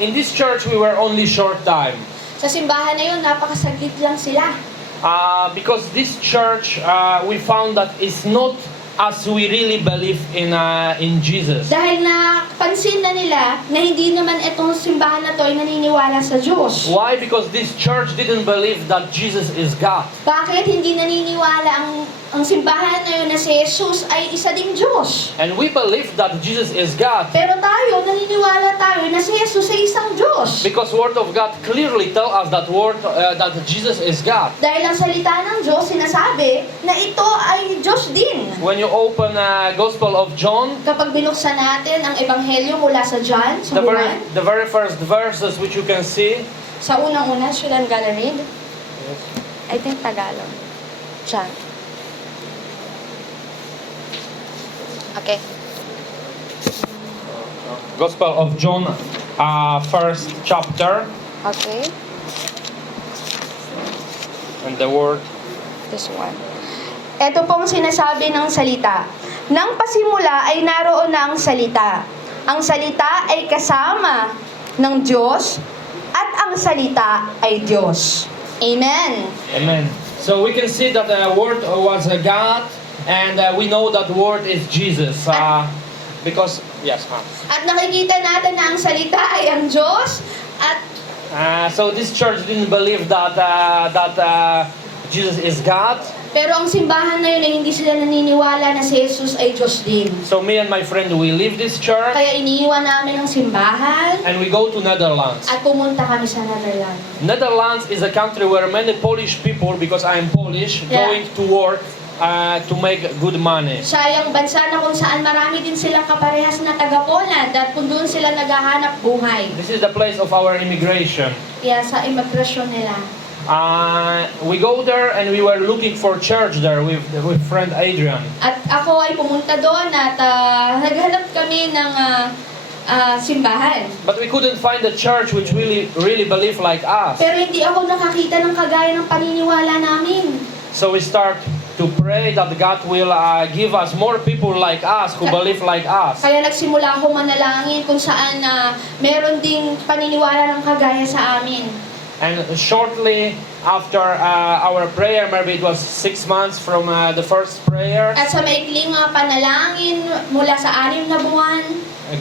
In this church, we were only short time. Sa simbahan na yun, napakasaglit lang sila. Because this church, we found that it's not as we really believe in Jesus. Dahil napansin na nila na hindi naman itong simbahan na to ay naniniwala sa Diyos. Why? Because this church didn't believe that Jesus is God. Bakit hindi naniniwala ang simbahan na yun na si Jesus ay isa ding Diyos? And we believe that Jesus is God. Pero tayo, naniniwala tayo na si Jesus ay isang Diyos. Because Word of God clearly tell us that that Jesus is God. Dahil ang salita ng Diyos sinasabi na ito ay Diyos din. When you open Gospel of John, Kapag binuksan natin ang Ebanghelyo mula sa John, sa Juan, the very first verses which you can see, sa unang-una, should I'm gonna read? I think Tagalog. John. Okay. Gospel of John, first chapter, Okay. and the word. This one. Ito pong sinasabi ng salita. Nang pasimula ay naroon na ang salita. Ang salita ay kasama ng Diyos at ang salita ay Diyos. Amen. Amen. So we can see that the word was God, and we know that word is Jesus. Because, yes, At nakikita natin na ang salita ay ang Diyos at so this church didn't believe that Jesus is God. pero ang simbahan na yun ay hindi sila naniniwala na si Jesus ay Diyos din. So me and my friend, we leave this church Kaya iniiwan namin ang simbahan and we go to Netherlands. at pumunta kami sa Netherlands. Netherlands is a country where many Polish people, because I am Polish, Yeah. going to work to make good money. Siya yung bansa na kung saan marami din silang kaparehas na taga-Poland at kung doon sila naghahanap buhay. This is the place of our immigration. Kaya sa imigrasyon nila. We go there and we were looking for church there with friend Adrian. At ako ay pumunta doon at naghanap kami ng simbahan. But we couldn't find a church which really believe like us. Pero hindi ako nakakita ng kagaya ng paniniwala namin. So we start to pray that God will give us more people like us who believe like us. Kaya nagsimula ako manalangin kung saan meron ding paniniwala ng kagaya sa amin. And shortly after our prayer, maybe it was 6 months from the first prayer, At sa maikling panalangin mula sa 6 na buwan,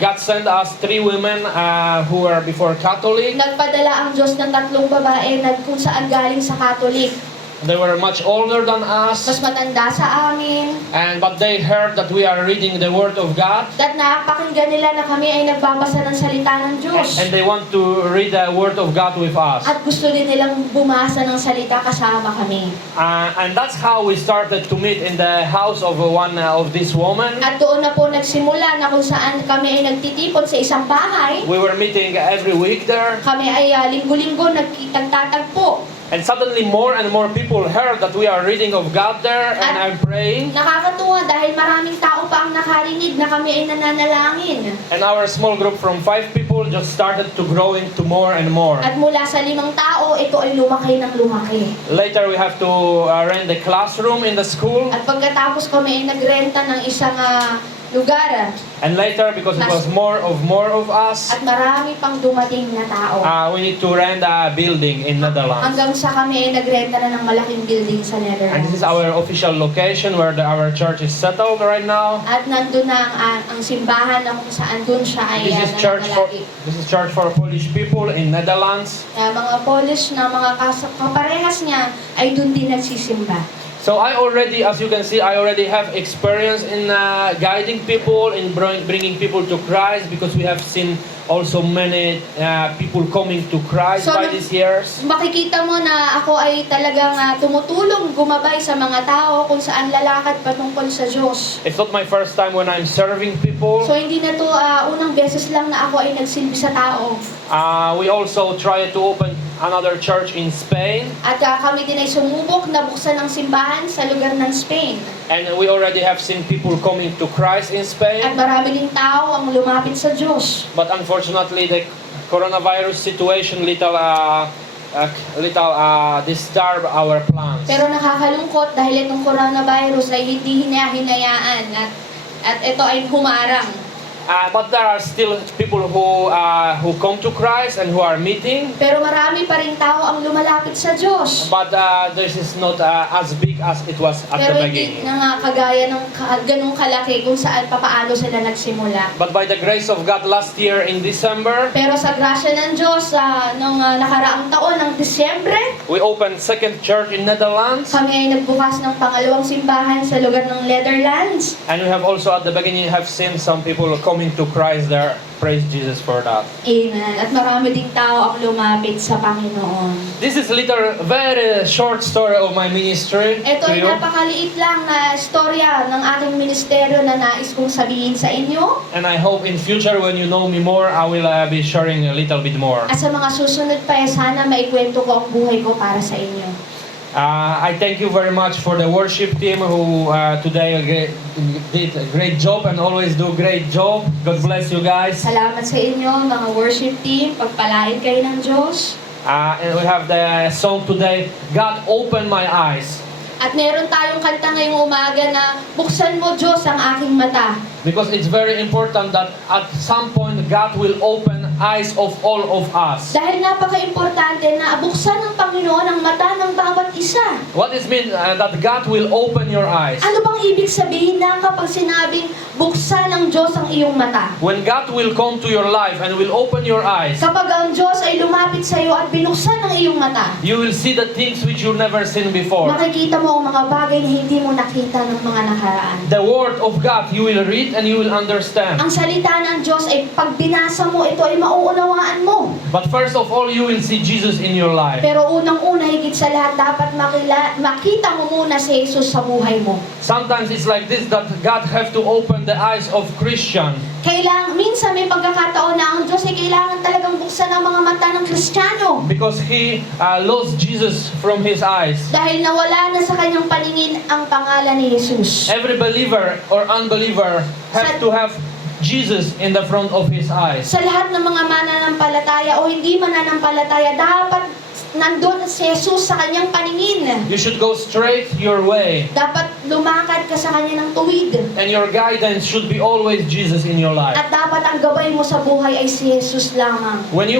God sent us 3 women who were before Catholic. nagpadala ang Diyos ng 3 babae na kung saan galing sa Catholic. They were much older than Mas us, matanda sa amin. but they heard that we are reading the Word of God, At napakinggan nila na kami ay nagbabasa ng salita ng Diyos. and they want to read the Word of God with us. At gusto din nilang bumasa ng salita kasama kami. And that's how we started to meet in the house of one of these women. At doon na po nagsimula na kung saan kami ay nagtitipon sa isang bahay. We were meeting every week there, Kami ay linggo-linggo nagtatagpo. and suddenly more and more people heard that we are reading of God there, and I'm praying. Nakakatuwa dahil maraming tao pa ang nakarinig na kami ay nananalangin. And our small group from 5 people just started to grow into more and more. At mula sa 5 tao, ito ay lumaki ng lumaki. Later we have to rent the classroom in the school, At pagkatapos kami ay nagrenta ng isang lugar. and later, because it was more of us, At marami pang dumating na tao. we need to rent a building in Netherlands. Hanggang sa kami ay nagrenta na ng malaking building sa And Netherlands. this is our official location where our church is settled right now. At nandun na ang simbahan na kung saan dun siya ay nananalagi. This is church for Polish people in Netherlands. Mga Polish na mga kaparehas niya ay dun din nagsisimba. So I already, as you can see, I already have experience in guiding people, in bringing people to Christ, because we have seen also many people coming to Christ So, by these years. Makikita mo na ako ay talagang tumutulong, gumabay sa mga tao kung saan lalakad patungkol sa Diyos. It's not my first time when I'm serving people. So hindi na to unang beses lang na ako ay nagsilbi sa tao. We also try to open another church in Spain, At kami din ay sumubok na buksan ng simbahan sa lugar ng Spain. and we already have seen people coming to Christ in At Spain. marami ding tao ang lumapit sa Diyos. But unfortunately, the coronavirus situation little disturb our plans. Pero nakakalungkot dahil itong coronavirus ay hindi hinayaan at ito ay humarang But there are still people who come to Christ and who are meeting. Pero marami pa rin tao ang lumalapit sa Diyos. But this is not as big as it was at Pero the hindi beginning. na nga kagaya ng ganung kalaki kung saan papaano sila nagsimula. But by the grace of God, last year in December, Pero sa grasya ng Diyos, nung nakaraang taon ng Disyembre, we opened second church in Netherlands. kami ay nagbukas ng pangalawang simbahan sa lugar ng Netherlands. And we have also at the beginning have seen some people coming to Christ there. Praise Jesus for that. Amen. At marami ding tao ang lumapit sa Panginoon. This is a little, very short story of my ministry Ito to ay you. napakaliit lang na istorya ng aking ministeryo na nais kong sabihin sa inyo. And I hope in future when you know me more, I will be sharing a little bit more. At sa mga susunod pa, sana maikwento ko ang buhay ko para sa inyo. I thank you very much for the worship team who today did a great job and always do great job. God bless you guys. Salamat sa inyo, mga worship team. Pagpalain kayo ng Diyos. And we have the song today, God Open My Eyes. At meron tayong kanta ngayong umaga na buksan mo, Diyos, ang aking mata. Because it's very important that at some point God will open eyes of all of us. Dahil napaka-importante na buksan ng Panginoon ang mata ng bawat isa. What is mean that God will open your eyes? Ano bang ibig sabihin na kapag sinabing buksan ng Diyos ang iyong mata? When God will come to your life and will open your eyes, Kapag ang Diyos ay lumapit sa iyo at binuksan ang iyong mata, you will see the things which you never seen before. makikita mo ang mga bagay na hindi mo nakita ng mga nakaraan. The word of God you will read and you will understand. Ang salita ng Diyos ay pag binasa mo, ito ay mauunawaan mo. But first of all, you will see Jesus in your life. Pero unang-una, higit sa lahat, dapat makita mo muna si Jesus sa buhay mo. Sometimes it's like this, that God have to open the eyes of Christian. Minsan may pagkakataon na ang Diyos ay kailangan talagang buksan ang mga mata ng Kristiyano. Because he lost Jesus from his eyes. Dahil nawala na sa kanyang paningin ang pangalan ni Jesus. Every believer or unbeliever has to have Jesus in the front of his eyes. Sa lahat ng mga mananampalataya o hindi mananampalataya, dapat nandun si Jesus sa kanyang paningin. You should go straight your way. Dapat lumakad ka sa kanya ng tuwid. And your guidance should be always Jesus in your life. At dapat ang gabay mo sa buhay ay si Jesus lamang. When you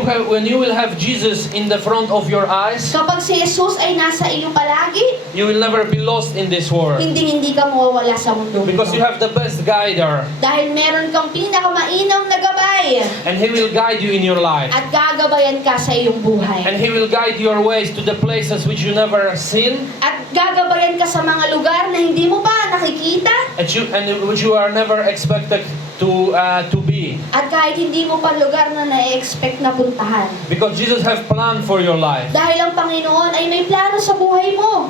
will have Jesus in the front of your eyes, Kapag si Jesus ay nasa iyo palagi, you will never be lost in this world. hindi ka mawawala sa mundo Because you nito. have the best guider. Dahil meron kang pinakamainam na gabay. And he will guide you in your life. At gagabayan ka sa iyong buhay. And he will guide your ways to the places which you never seen. At gagabayan ka sa mga lugar na hindi mo pa nakikita. And which you are never expected to be. At kahit hindi mo pa lugar na na-expect na puntahan. Because Jesus have plan for your life. Dahil ang Panginoon ay may plano sa buhay mo.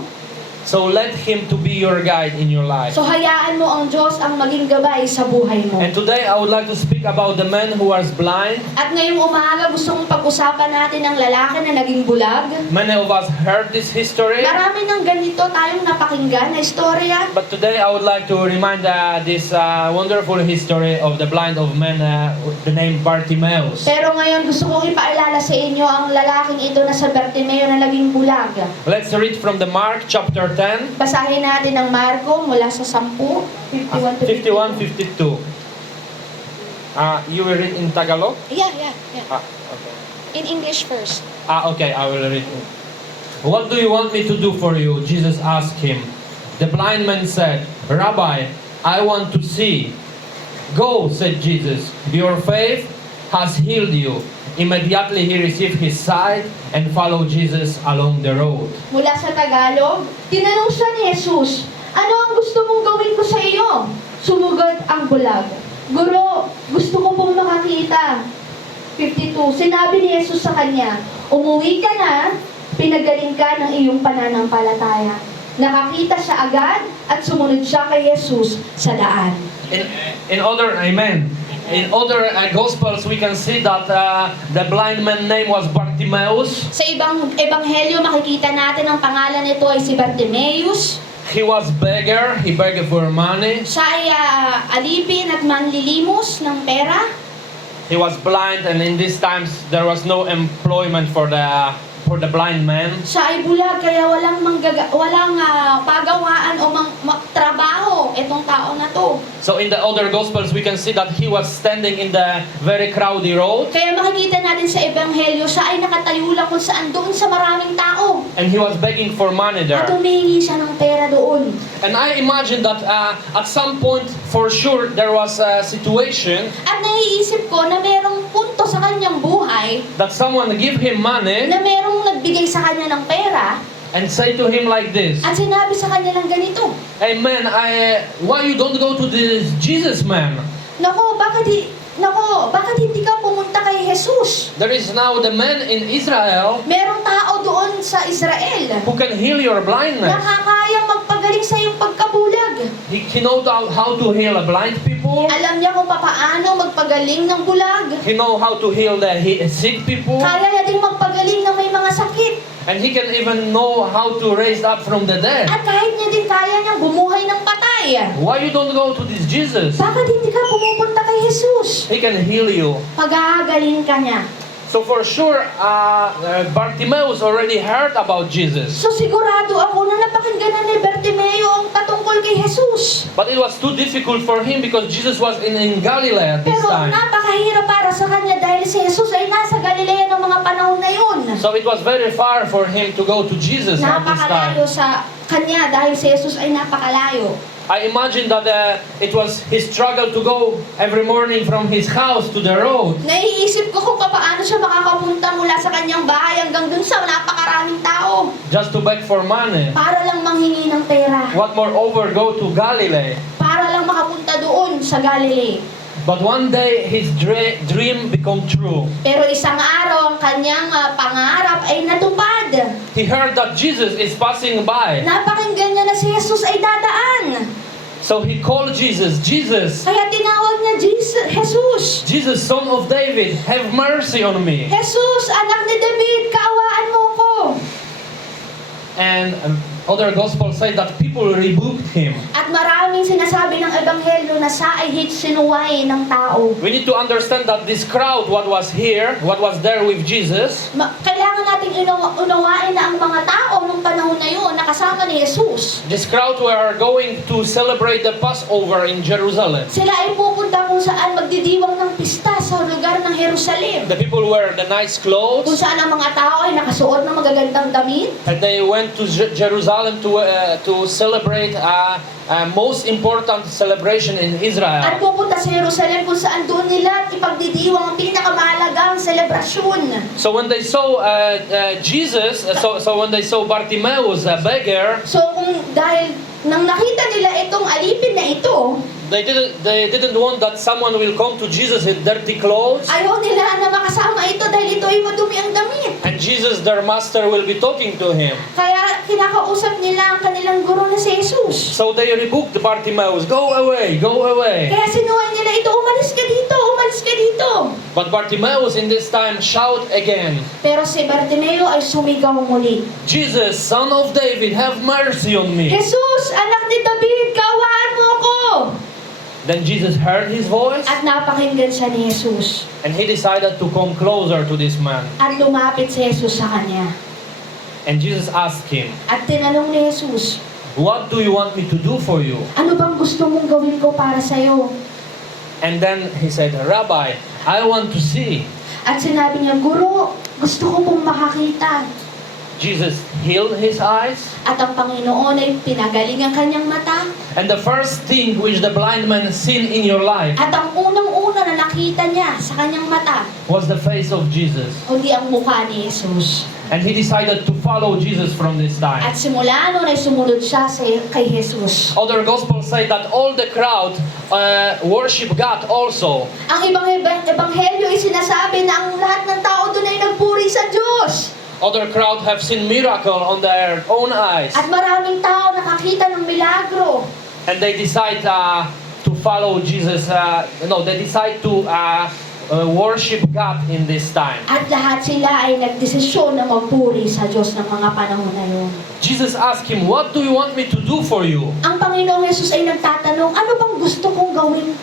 So let him to be your guide in your life. So hayaan mo ang Diyos ang maging gabay sa buhay mo. And today I would like to speak about the man who was blind. At ngayong umaga gusto kong pag-usapan natin ang lalaki na naging bulag. Many of us heard this history. Marami ng ganito tayong napakinggan na istorya. But today I would like to remind this wonderful history of the blind of man, the name Bartimaeus. Pero ngayon gusto kong ipaalala sa inyo ang lalaking ito na sa Bartimeo na naging bulag. Let's read from the Mark chapter 10, Basahin natin ang Marko mula sa 10, 51 to 51-52. You will read in Tagalog? Yeah. Okay. In English first. Okay, I will read. What do you want me to do for you? Jesus asked him. The blind man said, Rabbi, I want to see. Go, said Jesus. Your faith has healed you. Immediately he received his sight and followed Jesus along the road. Mula sa Tagalog, tinanong siya ni Jesus, ano ang gusto mong gawin ko sa iyo? Sumugod ang bulag. Guro, gusto ko pong makakita. 52. Sinabi ni Jesus sa kanya, umuwi ka na, pinagaling ka ng iyong pananampalataya. Nakakita siya agad at sumunod siya kay Jesus sa daan. In other Gospels, we can see that the blind man's name was Bartimaeus. Sa ibang ebanghelyo, makikita natin ang pangalan nito ay si Bartimaeus. He was beggar. He begged for money. Siya ay alipin at manlilimos ng pera. He was blind, and in these times there was no employment for for the blind man. Siya ay bulag kaya walang pagawaan o trabaho itong tao na to. So in the other Gospels, we can see that he was standing in the very crowded road, Kaya makikita natin sa Ebanghelyo, siya ay nakatayo lang kung saan doon sa maraming tao. and he was begging for money At there. humihingi siya ng pera doon. And I imagine that at some point, for sure, there was a situation At naiisip ko na merong punto sa kanyang buhay that someone give him money na merong nagbigay sa kanya ng pera and say to him like this, at sinabi sa kanya ng ganito, "Hey man, why you don't go to this Jesus man? Nako, bakit hindi ka pumunta kay Jesus? There is now the man in Israel Merong tao doon sa Israel who can heal your blindness. nakakayang magpagaling sa iyong pagkabulag. He knows how to heal a blind people. Alam niya kung paano magpagaling ng bulag. He know how to heal the sick people. Kaya niya ding magpagaling ng may mga sakit. And he can even know how to raise up from the dead. At kahit niya din kaya niyang bumuhay ng patay. Why you don't go to this Jesus? Bakit hindi ka pumupunta kay Jesus? He can heal you. Pag-aagaling ka niya. So for sure, Bartimaeus already heard about Jesus. So sigurado ako na napakinggan na ni Bartimeo ang patungkol kay Jesus. But it was too difficult for him because Jesus was in Galilee at this Pero time. napakahirap para sa kanya dahil si Jesus ay nasa Galilea ng mga panahon na yun. So it was very far for him to go to Jesus at this time. Napakalayo sa kanya dahil si Jesus ay napakalayo. I imagine that it was his struggle to go every morning from his house to the road. Naiisip ko kung paano siya makakapunta mula sa kanyang bahay hanggang dun sa napakaraming tao Just to beg for money. para lang manghingi ng pera. What moreover, go to Galilee. Para lang makapunta doon sa Galilee. But one day, his dream became true. Pero isang araw, ang kanyang pangarap ay natupad. He heard that Jesus is passing by. Napakinggan niya na si Jesus ay dadaan. So he called Jesus, "Jesus, Kaya tinawag niya Jesus. Jesus, son of David, have mercy on me." Jesus, anak ni David, kaawaan mo ko. And other gospels say that people rebuked him. At maraming sinasabi ng Ebanghelyo na siya ay sinuway ng tao. We need to understand that this crowd, what was there with Jesus, Kailangan nating unawain na ang mga tao nung panahon na yun nakasama ni Jesus. this crowd were going to celebrate the Passover in Jerusalem. Sila ay pupunta kung saan magdidiwang ng pista sa lugar ng Jerusalem. The people wear the nice Kung clothes, saan ang mga tao ay nakasuot ng magagandang damit. and they went to Jerusalem to celebrate most important celebration in At Israel. pupunta sa Jerusalem kung saan doon nila ipagdidiwang ang pinakamahalagang selebrasyon. So when they saw Jesus, so when they saw Bartimaeus, a beggar, So kung dahil nang nakita nila itong alipin na ito, they didn't want that someone will come to Jesus in dirty clothes, ayaw nila na makasama ito dahil ito ay madumi ang damit. and Jesus, their master, will be talking to him. Kaya kinakausap nila ang kanilang guro na si Jesus. So they rebuked Bartimaeus, "Go away, go away." Kaya sinuhan nila ito, umalis ka dito, umalis ka dito. But Bartimaeus in this time shout again, Pero si Bartimeo ay sumigaw muli. "Jesus, son of David, have mercy on me." Jesus, anak ni David, kaawaan mo ako. Then Jesus heard his voice, At napakinggan siya ni Jesus. and he decided to come closer to this man. At lumapit si Jesus sa kanya. And Jesus asked him, At tinanong ni Jesus, "What do you want me to do for you?" ano bang gusto mong gawin ko para sa'yo? And then he said, "Rabbi, I want to see." At sinabi niya, Guro, gusto ko pong makakita. Jesus healed his eyes, At ang Panginoon ay pinagaling ang kanyang mata. and the first thing which the blind man seen in your life At ang unang-una na nakita niya sa kanyang mata, was the face of Jesus. kundi ang mukha ni Jesus. And he decided to follow Jesus from this time. At simula noon ay sumunod siya kay Jesus. Other gospels say that all the crowd worship God also. Ang ibang ebanghelyo ay sinasabi na ang lahat ng tao doon ay nagpuri sa Diyos. Other crowd have seen miracle on their own eyes, At maraming tao nakakita ng milagro. and they decide to follow Jesus. They decide to worship God in this time. At lahat sila ay nagdesisyon na magpuri sa Diyos ng mga panahon na yun. Jesus asked him, "What do you want me to do for you?" Ang Panginoong Jesus ay nagtatanong, ano bang gusto kong gawin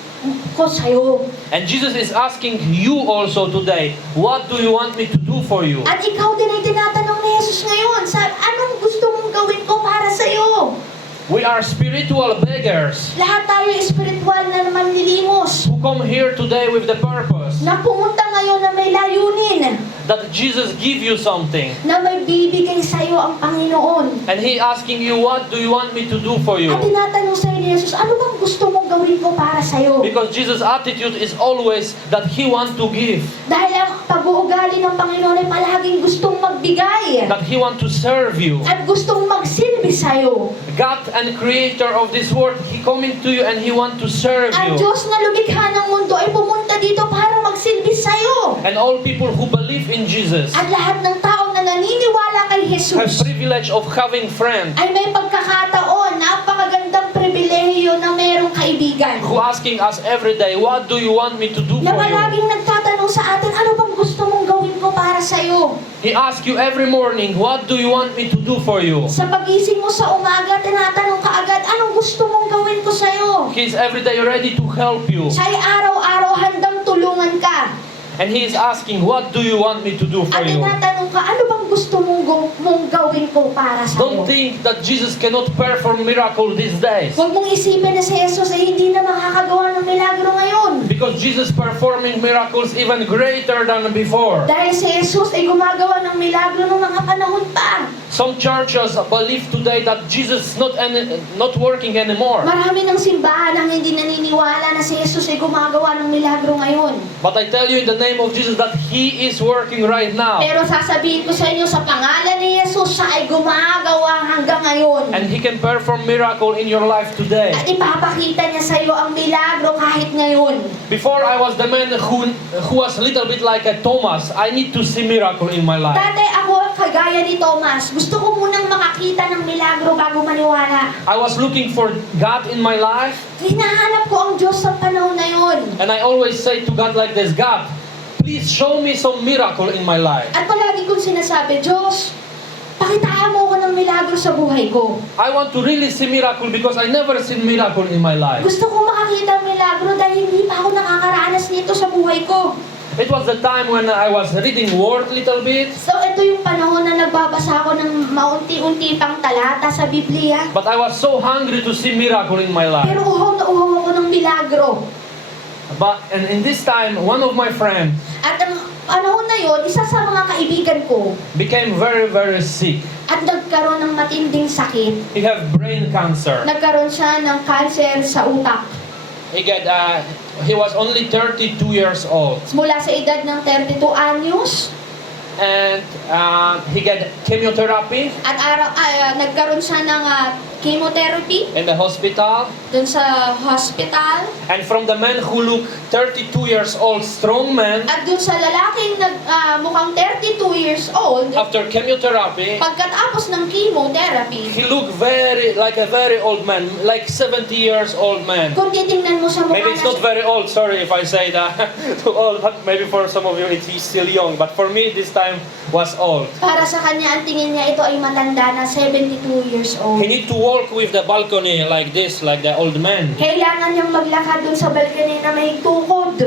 ko sa'yo? And Jesus is asking you also today, "What do you want me to do for you?" At ikaw din ay tinatanong ni Jesus ngayon, anong gusto mong gawin ko para sa'yo? We are spiritual beggars Lahat tayo espiritual na manlilimos. who come here today with the purpose Na pumunta ngayon na may layunin. that Jesus give you something. Na may bibigay sa'yo ang Panginoon. And He asking you, what do you want me to do for you? At tinatanong sa'yo ni Jesus, ano bang gusto mong gawin ko para sa'yo? Because Jesus' attitude is always that He want to give, Dahil ang pag-uugali ng Panginoon ay palaging gustong magbigay. that He want to serve you. At gustong magsilbi sa'yo. God and Creator of this world, He coming to you and He want to serve Ang you. Diyos na lumikha ng mundo ay pumunta dito para magsilbi sa'yo. And all people who believe in Jesus At lahat ng taong na naniniwala kay have Jesus privilege of having friends ay may pagkakataon, napakagandang pribilehiyo na merong kaibigan. who asking us every day, what do you want me to do Na for you? palaging nagtatanong sa atin, ano bang gusto mong gawin ko para sa'yo? He asks you every morning, what do you want me to do for you? Sa pagising mo sa umaga, tinatanong ka agad, anong gusto mong gawin ko sa'yo? He's every day ready to help you. Siya'y araw-araw handang tulungan ka. And He is asking, what do you want me to do for At you? tinatanong ka, ano bang gusto mong gawin ko para Don't sa'yo? think that Jesus cannot perform miracle these days. Huwag mong isipin na si Jesus ay hindi na makakagawa ng milagro ngayon. Because Jesus performing miracles even greater than before. Dahil si Jesus ay gumagawa ng milagro ng mga panahon pa. Some churches believe today that Jesus not working anymore. Marami ng simbahan ang hindi naniniwala na si Jesus ay gumagawa ng milagro ngayon. But I tell you in the name of Jesus that He is working right now. Pero sasabihin ko sa inyo, sa pangalan ni Jesus, siya ay gumagawa hanggang ngayon. And He can perform miracle in your life today. At ipapakita niya sa iyo ang milagro kahit ngayon. Before I was the man who was a little bit like a Thomas, I need to see miracle in my life. Dati ako, kagaya ni Thomas, gusto ko munang makakita ng milagro bago maniwala. I was looking for God in my life, Hinahanap ko ang Diyos sa panahon na yun. and I always say to God like this, God, please show me some miracle in my life. At palagi kong sinasabi, Diyos, pakitaan mo ko ng milagro sa buhay ko. I want to really see miracle because I never seen miracle in my life. Gusto ko makakita ng milagro dahil hindi pa ako nakakaranas nito sa buhay ko. It was the time when I was reading Word little bit, So ito yung panahon na nagbabasa ako ng maunti-unti pang talata sa Biblia. but I was so hungry to see miracle in my life. Pero uhaw na uhaw ako ng milagro. And in this time, one of my friends At ang panahon na yon, isa sa mga kaibigan ko became very, very sick. at nagkaroon ng matinding sakit. He have brain cancer. Nagkaroon siya ng cancer sa utak. He was only 32 years old. Mula sa edad ng 32 anyos And he got chemotherapy at nagkaroon siya ng chemotherapy in the hospital. dun sa hospital. And from the man who looked 32 years old, strong man, At dun sa lalaking mukhang 32 years old, after chemotherapy, pagkatapos ng chemotherapy, he looked like a very old man, like 70 years old man. kung titingnan mo sa mukha Maybe it's not very old, sorry if I say that too old, but maybe for some of you he's still young. But for me, this time was old. para sa kanya, ang tingin niya ito ay matanda na 72 years old. He need to walk with the balcony like this, like the old man. Kailangan niyang maglakad dun sa balcony na may tukod.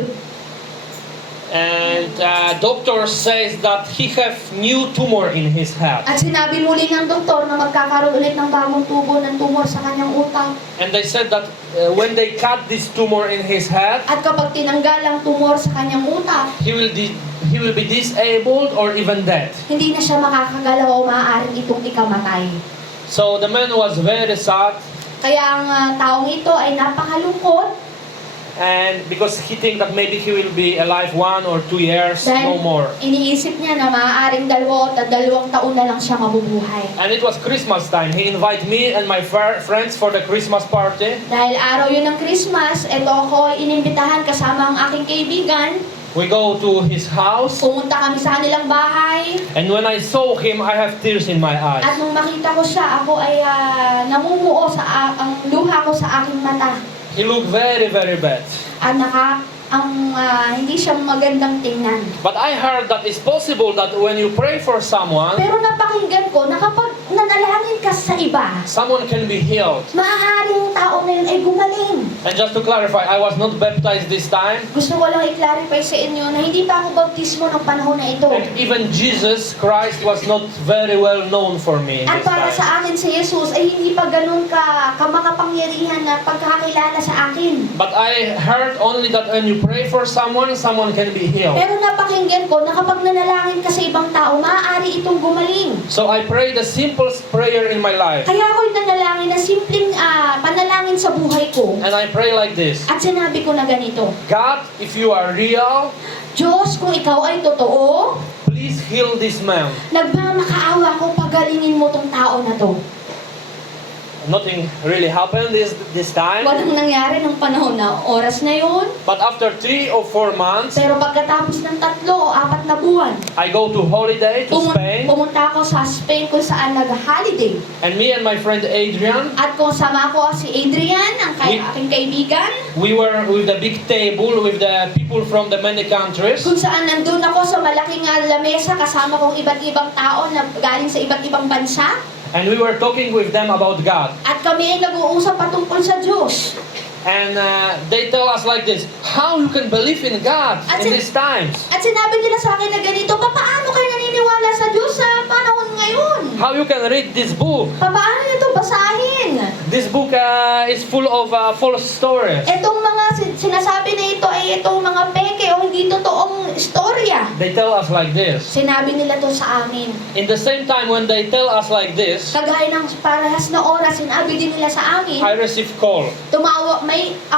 And doctor says that he have new tumor in his head. At sinabi muli ng doktor na magkakaroon ulit ng bagong tubo ng tumor sa kanyang utak. And they said that when they cut this tumor in his head, At kapag tinanggal ang tumor sa kanyang utak, he will be disabled or even dead. hindi na siya makakagalaw o maaaring itong ikamatay. So the man was very sad, Kaya ang taong ito ay napakalungkot and because he think that maybe he will be alive 1 or 2 years, no dahil more. iniisip niya na maaaring 2 o 2 taon na lang siya mabubuhay. And it was Christmas time. He invited me and my friends for the Christmas party. Dahil araw yun ng Christmas, eto ako inimbitahan kasama ang aking kaibigan. We go to his house, Pumunta kami sa kanilang bahay. and when I saw him, I have tears in my At eyes. nung makita ko siya, ako ay namumuo ang luha ko sa aking mata. He looked very, very bad. At hindi siya magandang tingnan. But I heard that it's possible that when you pray for someone, Pero napakinggan ko na kapag nanalangin manalangin ka sa iba, someone can be healed. maaaring tao na yun ay gumaling. And just to clarify, I was not baptized this time. Gusto ko lang i-clarify sa inyo na hindi pa ako bautismo ng panahon na ito. And even Jesus Christ was not very well known for me At this para time. sa akin si Jesus ay hindi pa ganun kamakapangyarihan na pagkakakilala sa akin. But I heard only that when you pray for someone, someone can be healed. Pero napakinggan ko na kapag nanalangin ka sa ibang tao, maaari itong gumaling. So I prayed the simplest prayer in my life. Kaya ako'y nanalangin na simpleng panalangin sa buhay ko. And I pray like this. At sinabi ko na ganito, God, if you are real, Diyos, kung ikaw ay totoo, please heal this man. nagmamakaawa ko, pagalingin mo tong tao na to. Nothing really happened this time. Walang nangyari ng panahon na oras na yun. But after 3 or 4 months, Pero pagkatapos ng 3 o 4 na buwan, I go to holiday to Spain. pumunta ako sa Spain kung saan nag-holiday. And me and my friend Adrian, At kung sama ko si Adrian, ang aking kaibigan, we were with the big table with the people from the many countries. kung saan nandun ako sa malaking lamesa kasama kong iba't ibang tao na galing sa iba't ibang bansa. And we were talking with them about God. At kami ay nag-uusap patungkol sa Diyos. And they tell us like this, how you can believe in God At in these times? At sinabi nila sa akin na ganito, paano kayo naniniwala sa Diyos sa panahon ngayon? How you can read this book? Paano nyo ito basahin? This book is full of false stories. Itong mga sinasabi na ito ay itong mga peke o hindi totoong istorya. They tell us like this. Sinabi nila to sa amin. In the same time when they tell us like this, Kagaya ng parehas na oras, sinabi din nila sa amin, I received call.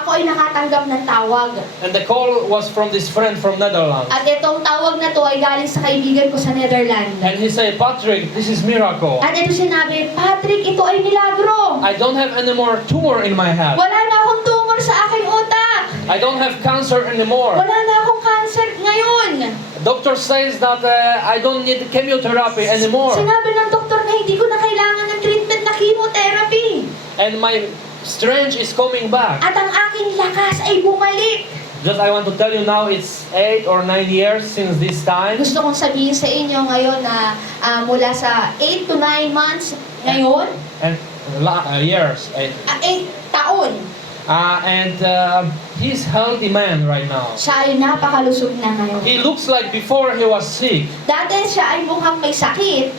ako ay nakatanggap ng tawag. And the call was from this friend from Netherlands. At itong tawag na to ay galing sa kaibigan ko sa Netherlands. And he said, Patrick, this is miracle. At ito sinabi, Patrick, ito ay milagro. I don't have any more tumor in my head. Wala na akong tumor sa aking utak. I don't have cancer anymore. Wala na akong cancer ngayon. Doctor says that I don't need chemotherapy anymore. Sinabi ng doktor na hindi ko na kailangan ng treatment na chemotherapy. And my strength is coming back. At ang aking lakas ay bumalik. Just I want to tell you now, it's 8 or 9 years since this time. Gusto kong sabihin sa inyo ngayon na mula sa 8 to 9 months ngayon, And years. 8 taon, And he's healthy man right now. siya ay napakalusog na ngayon. He looks like before he was sick. Dati siya ay mukhang may sakit,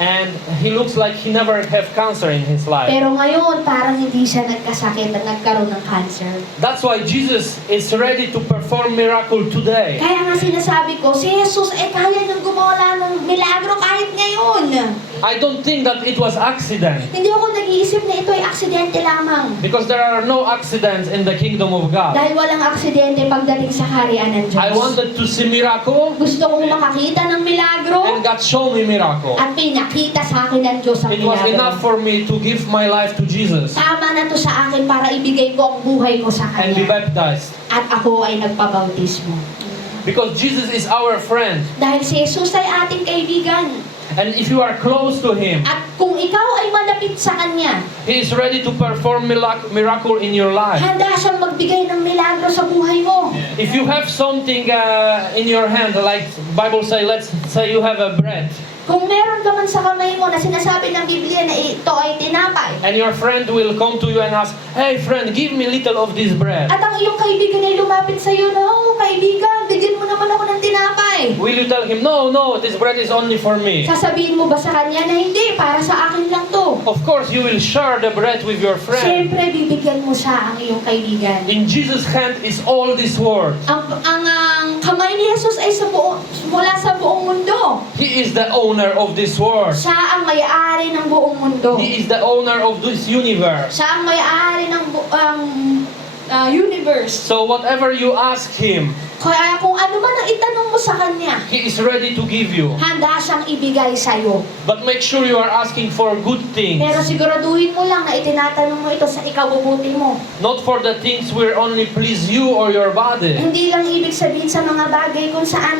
And he looks like he never have cancer in his life. pero ngayon parang hindi siya nagkasakit at nagkaroon ng cancer. That's why Jesus is ready to perform miracle today. Kaya nga sinasabi ko, si Jesus ay kaya niyang gumawa ng milagro kahit ngayon. I don't think that it was accident. Hindi ako nag-iisip na ito ay aksidente lamang. Because there are no accidents in the kingdom of God. Dahil walang aksidente pagdating sa kaharian ng Diyos. I wanted to see miracle, Gusto kong makakita ng milagro and God showed me miracle. at pinakita sa akin ng Diyos ang It was enough milagro. for me to give my life to Jesus Tama na to sa akin para ibigay ko ang buhay ko sa and be Kanya. baptized. At ako ay nagpabautismo. Because Jesus is our friend. Dahil si Jesus ay ating kaibigan. And if you are close to Him, At kung ikaw ay malapit sa Kanya, He is ready to perform miracle in your life. handa siyang magbigay ng milagro sa buhay mo. If you have something in your hand, like Bible say, let's say you have a bread, Kung meron ka man sa kamay mo na sinasabi ng Biblia na ito ay tinapay, and your friend will come to you and ask, hey friend, give me little of this bread. at ang iyong kaibigan ay lumapit sa iyo na, oh kaibigan, bigyan mo naman ako ng tinapay. Will you tell him, no, this bread is only for me? Sasabihin mo ba sa kanya na hindi, para sa akin lang to? Of course, you will share the bread with your friend. Siyempre, bibigyan mo siya ang iyong kaibigan. In Jesus' hand is all this world. Ang kamay ni Jesus ay mula sa buong mundo. He is the owner of this world. Siya ang may-ari ng buong mundo. He is the owner of this universe. Siya ang may-ari ng universe. So whatever you ask Him, Kaya kung ano man ang itanong mo sa Kanya, He is ready to give you. handa siyang ibigay sa iyo. But make sure you are asking for good things. Pero siguraduhin mo lang na itinatanong mo ito sa ikabubuti mo. Not for the things will only please you or your body. Hindi lang ibig sabihin sa mga bagay kung saan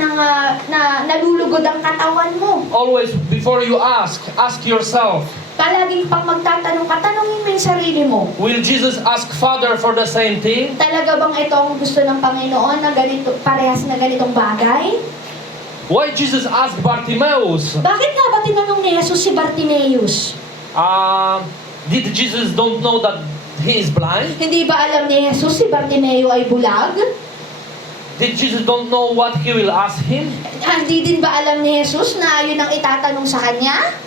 nalulugod ang katawan mo. Always, before you ask yourself, Palaging pag magtatanong ka, tanongin mo yung sarili mo. will Jesus ask Father for the same thing? Talaga bang ito ang gusto ng Panginoon na ganito, parehas na ganitong bagay? Why Jesus asked Bartimaeus? Bakit nga ba tinanong ni Jesus si Bartimaeus? Did Jesus don't know that he is blind? Hindi ba alam ni Jesus si Bartimeo ay bulag? Did Jesus don't know what he will ask him? Hindi din ba alam ni Jesus na yun ang itatanong sa kanya?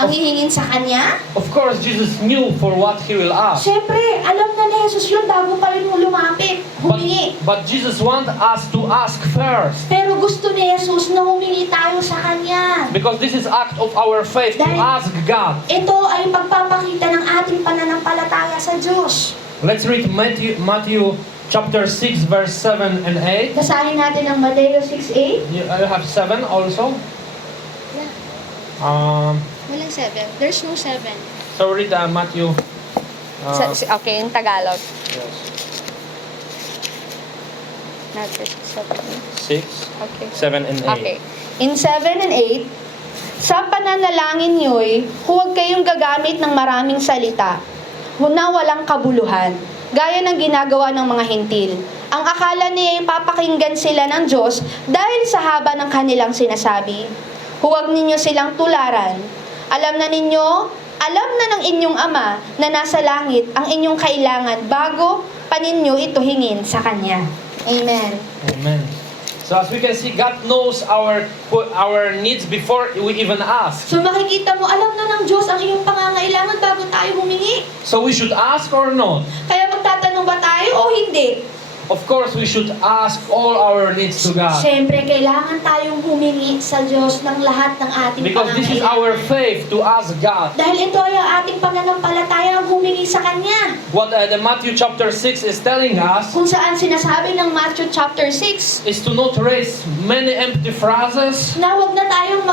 Ang hihingin sa kanya? Of course, Jesus knew for what he will ask. Siyempre, alam na ni Jesus yun bago pa rin mo lumapit, humingi. But Jesus wants us to ask first. Pero gusto ni Jesus na humingi tayo sa kanya. Because this is act of our faith to Dahil- ask God. Ito ay pagpapakita ng ating pananampalataya sa Diyos. Let's read Matthew chapter 6 verse 7 and 8. Basahin natin ang Mateo 6:8. You have 7 also. Yeah. Walang 7. There's no 7. So read Matthew. Okay, in Tagalog. Yes. Not this 7. 6, Okay. 7 and 8. Okay. In 7 and 8, sa pananalangin niyo'y huwag kayong gagamit ng maraming salita na walang kabuluhan, gaya ng ginagawa ng mga hintil. Ang akala niya ay papakinggan sila ng Diyos dahil sa haba ng kanilang sinasabi. Huwag ninyo silang tularan. Alam na ng inyong Ama na nasa langit ang inyong kailangan bago pa ninyo ito hingin sa Kanya. Amen. Amen. So as we can see, God knows our needs before we even ask. So makikita mo, alam na ng Diyos ang iyong pangangailangan bago tayo humingi. So we should ask or not? Kaya magtatanong ba tayo o hindi? Of course, we should ask all our needs to God. Siyempre, kailangan tayong humingi sa Diyos ng lahat ng ating Because this is our faith to ask God. Dahil ito ay ang ating pananampalataya ang humingi sa Kanya. What the Matthew chapter 6 is telling us Kung saan sinasabi ng Matthew chapter 6, is to not raise many empty phrases. na huwag na tayong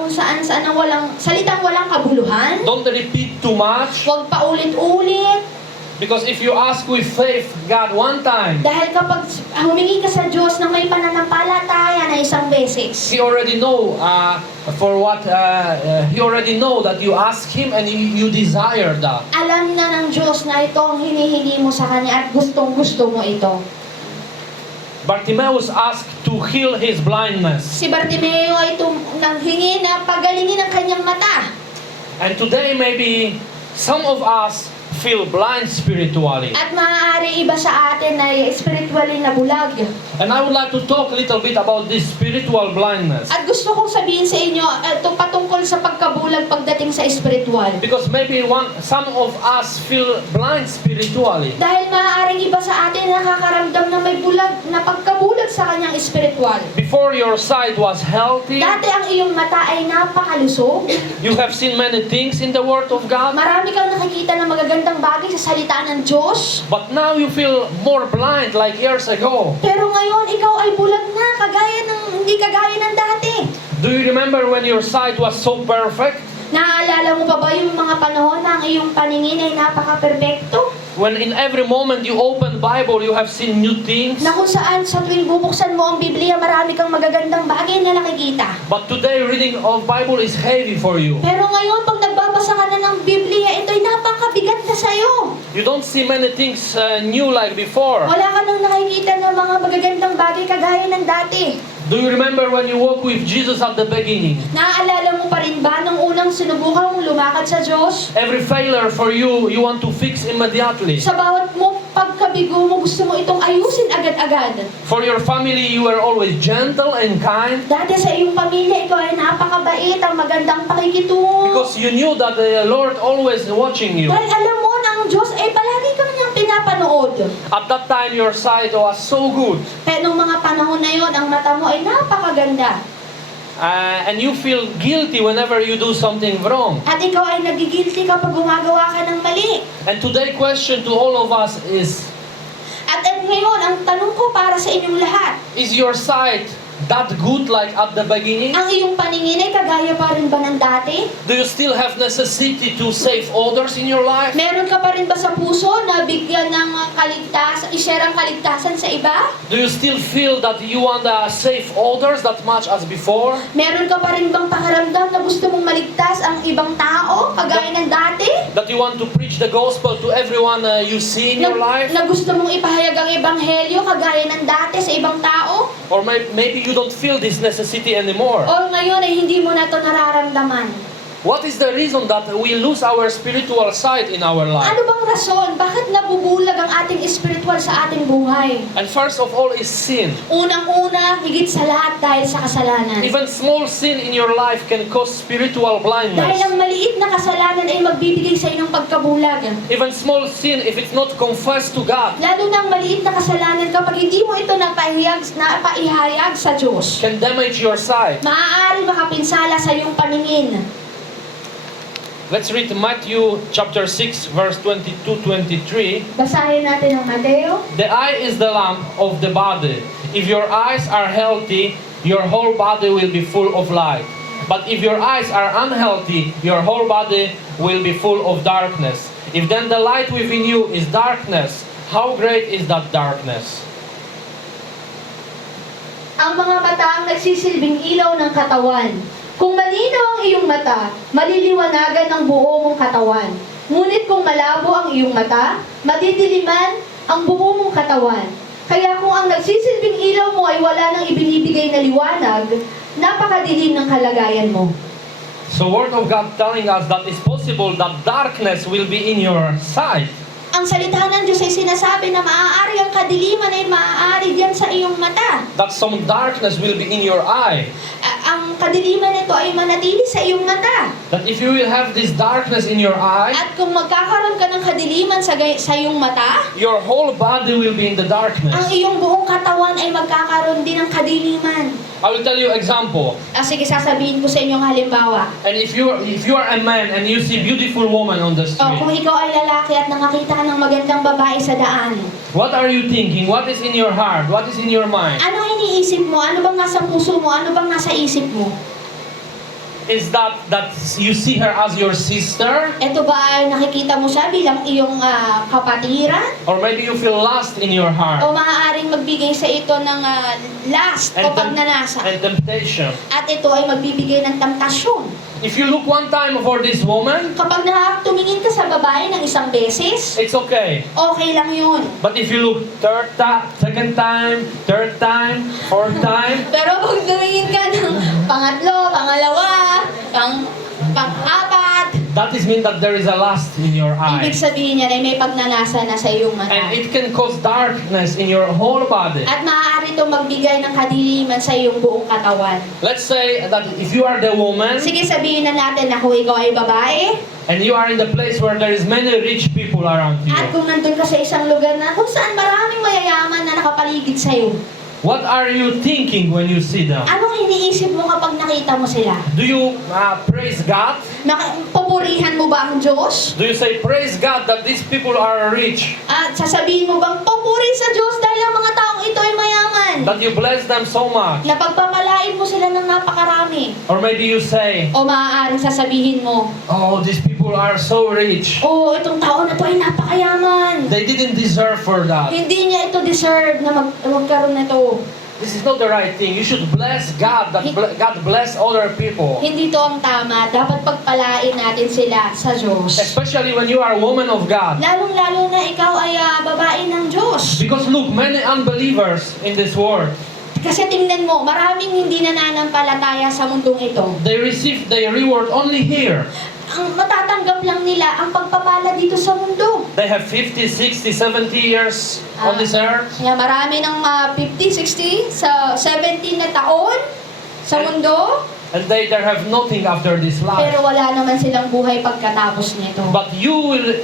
kung saan ang salitang walang kabuluhan. Don't repeat too much. Huwag paulit-ulit. Because if you ask with faith God one time, Dahil kapag humingi ka sa Diyos ng may pananampalataya na isang beses, He already know He already know that you ask Him and you desire that. alam na ng Diyos na ito ang hinihingi mo sa Kanya at gustong-gusto mo ito. Bartimaeus asked to heal his blindness. Si Bartimeo ay nanghingi na pagalingin ang kanyang mata. And today maybe some of us feel blind spiritually. At maaari iba sa atin ay spiritually na bulag. And I would like to talk a little bit about this spiritual blindness. At gusto kong sabihin sa inyo patungkol sa pagkabulag pagdating sa spiritual. Because maybe some of us feel blind spiritually. Dahil maaaring iba sa atin nakakaramdam na may bulag, na pagkabulag sa kanyang spiritual. Before your sight was healthy, Dati ang iyong mata ay napakalusog. you have seen many things in the Word of God. Marami kang nakikita ng magagandang bagay sa salita ng Diyos. But now you feel more blind like years ago. Pero ngayon, ikaw ay bulag na, hindi kagaya ng dati. Do you remember when your sight was so perfect? Naaalala mo pa ba yung mga panahon na ang iyong paningin ay napaka-perfecto? When in every moment you open Bible, you have seen new things. Na kung saan sa tuwing bubuksan mo ang Biblia, marami kang magagandang bagay na nakikita. But today, reading of Bible is heavy for you. Pero ngayon, pag nagbabasa ka na ng Biblia, ito'y napakabigat na sa'yo. You don't see many things new like before. Wala ka nang nakikita ng mga magagandang bagay kagaya ng dati. Do you remember when you walked with Jesus at the beginning? Naaalala mo pa rin ba nung unang sinubukan mong lumakad sa Diyos? Every failure for you, you want to fix immediately. Sa bawat mo, pagkabigo mo, gusto mo itong ayusin agad-agad. For your family, you were always gentle and kind. Dati sa iyong pamilya, ikaw ay napakabait, ang magandang pakikitungo. Because you knew that the Lord always watching you. Dahil alam mo na ang Diyos ay palagi ka niyang pinapanood. At that time, your sight was so good. Kaya nung mga panahon na yon, ang mata mo ay napakaganda. And you feel guilty whenever you do something wrong. At ikaw ay nagigilty kapag gumagawa ka ng mali. And today's question to all of us is ngayon, ang tanong ko para sa inyong lahat, your sight that good like at the beginning? ang iyong paningin ay kagaya pa rin ba ng dati? Do you still have necessity to save others in your life? Meron ka pa rin ba sa puso na bigyan ng i-share ang kaligtasan sa iba? Do you still feel that you want to save others that much as before? Meron ka pa rin bang pakiramdam na gusto mong maligtas ang ibang tao, kagaya ng dati? That you want to preach the gospel to everyone you see in your life? Na gusto mong ipahayag ang ebanghelyo, kagaya ng dati sa ibang tao? Or maybe you don't feel this necessity anymore. O ngayon ay hindi mo na ito nararamdaman. What is the reason that we lose our spiritual sight in our life? Ano bang rason? Bakit nabubulag ang ating spiritual sa ating buhay? And first of all is sin. Unang-una, higit sa lahat dahil sa kasalanan. Even small sin in your life can cause spiritual Dahil blindness. ang maliit na kasalanan ay magbibigay sa iyo ng pagkabulag. Even small sin, if it's not confessed to God, Lalo na ang maliit na kasalanan kapag hindi mo ito napaihayag sa Diyos. can damage your sight. Maaari makapinsala sa iyong paningin. Let's read Matthew chapter 6 verse 22-23. Basahin natin ang Mateo. The eye is the lamp of the body. If your eyes are healthy, your whole body will be full of light. But if your eyes are unhealthy, your whole body will be full of darkness. If then the light within you is darkness, how great is that darkness? Ang mga mata ang nagsisilbing ilaw ng katawan. Kung malinaw ang iyong mata, maliliwanagan ang buo mong katawan. Ngunit kung malabo ang iyong mata, madidiliman ang buo mong katawan. Kaya kung ang nagsisilbing ilaw mo ay wala nang ibinibigay na liwanag, napakadilim ng kalagayan mo. So Word of God telling us that it's possible that darkness will be in your sight. Ang salita ng Diyos ay sinasabi na maaari ang kadiliman ay maaari diyan sa iyong mata. That some darkness will be in your eye. Ang kadiliman nito ay manatili sa iyong mata. That if you will have this darkness in your eye, At kung magkakaroon ka ng kadiliman sa iyong mata, your whole body will be in the ang darkness. iyong buong katawan ay magkakaroon din ng kadiliman. I will tell you example. Sige, sasabihin ko sa inyo ang halimbawa. And if you are a man and you see beautiful woman on the Kung street, ikaw ay lalaki at nakakita ka ng magandang babae sa daan, what are you thinking? What is in your heart? What is in your mind? anong iniisip mo? Ano bang nasa puso mo? Ano bang nasa isip mo? Is that you see her as your sister? Ito ba ay nakikita mo siya bilang iyong kapatiran? Or maybe you feel lust in your O heart maaaring magbigay sa ito ng lust o pagnanasa? and temptation? At ito ay magbibigay ng temptasyon. If you look one time for this woman, Kapag tumingin ka sa babae ng isang beses, it's okay. okay lang yun. But if you look second time, third time, fourth time, Pero pag tumingin ka ng pangatlo, pangalawa, pang-apat, that is mean that there is a lust in your ibig eye. sabihin niya ay may pagnanasa na sa iyong mata. And it can cause darkness in your whole body. At maaari itong magbigay ng kadiliman sa iyong buong katawan. Let's say that if you are the woman Sige, sabihin na natin na kung ikaw ay babae, and you are in the place where there is many rich people around you, at kung nandun ka sa isang lugar na kung saan maraming mayayaman na nakapaligid sa iyo, what are you thinking when you see them? anong iniisip mo kapag nakita mo sila? Do you praise God? Papurihan mo ba ang Diyos? Do you say, praise God that these people are rich? At sasabihin mo bang papuri sa Diyos dahil ang mga taong ito ay mayaman? That you bless them so much? Na pagpapalain mo sila ng napakarami. Or maybe you say, O maaaring sasabihin mo, oh, these people are so rich. oh, itong tao na to ay napakayaman. They didn't deserve for that. Hindi niya ito deserve na magkaroon nito. This is not the right thing. You should bless God, that God bless other people. Hindi to ang tama. Dapat pagpalain natin sila sa Diyos. Especially when you are a woman of God. Lalong-lalo na ikaw ay babae ng Diyos. Because look, many unbelievers in this world, Kasi tingnan mo, maraming hindi nananampalataya sa mundong ito. they receive their reward only here. Ang matatanggap lang nila ang pagpapala dito sa mundo. They have 50, 60, 70 years on this earth. Kaya marami ng 50, 60, sa 70 na taon sa mundo, And they have nothing after this life. pero wala naman silang buhay pagkatapos nito. But you will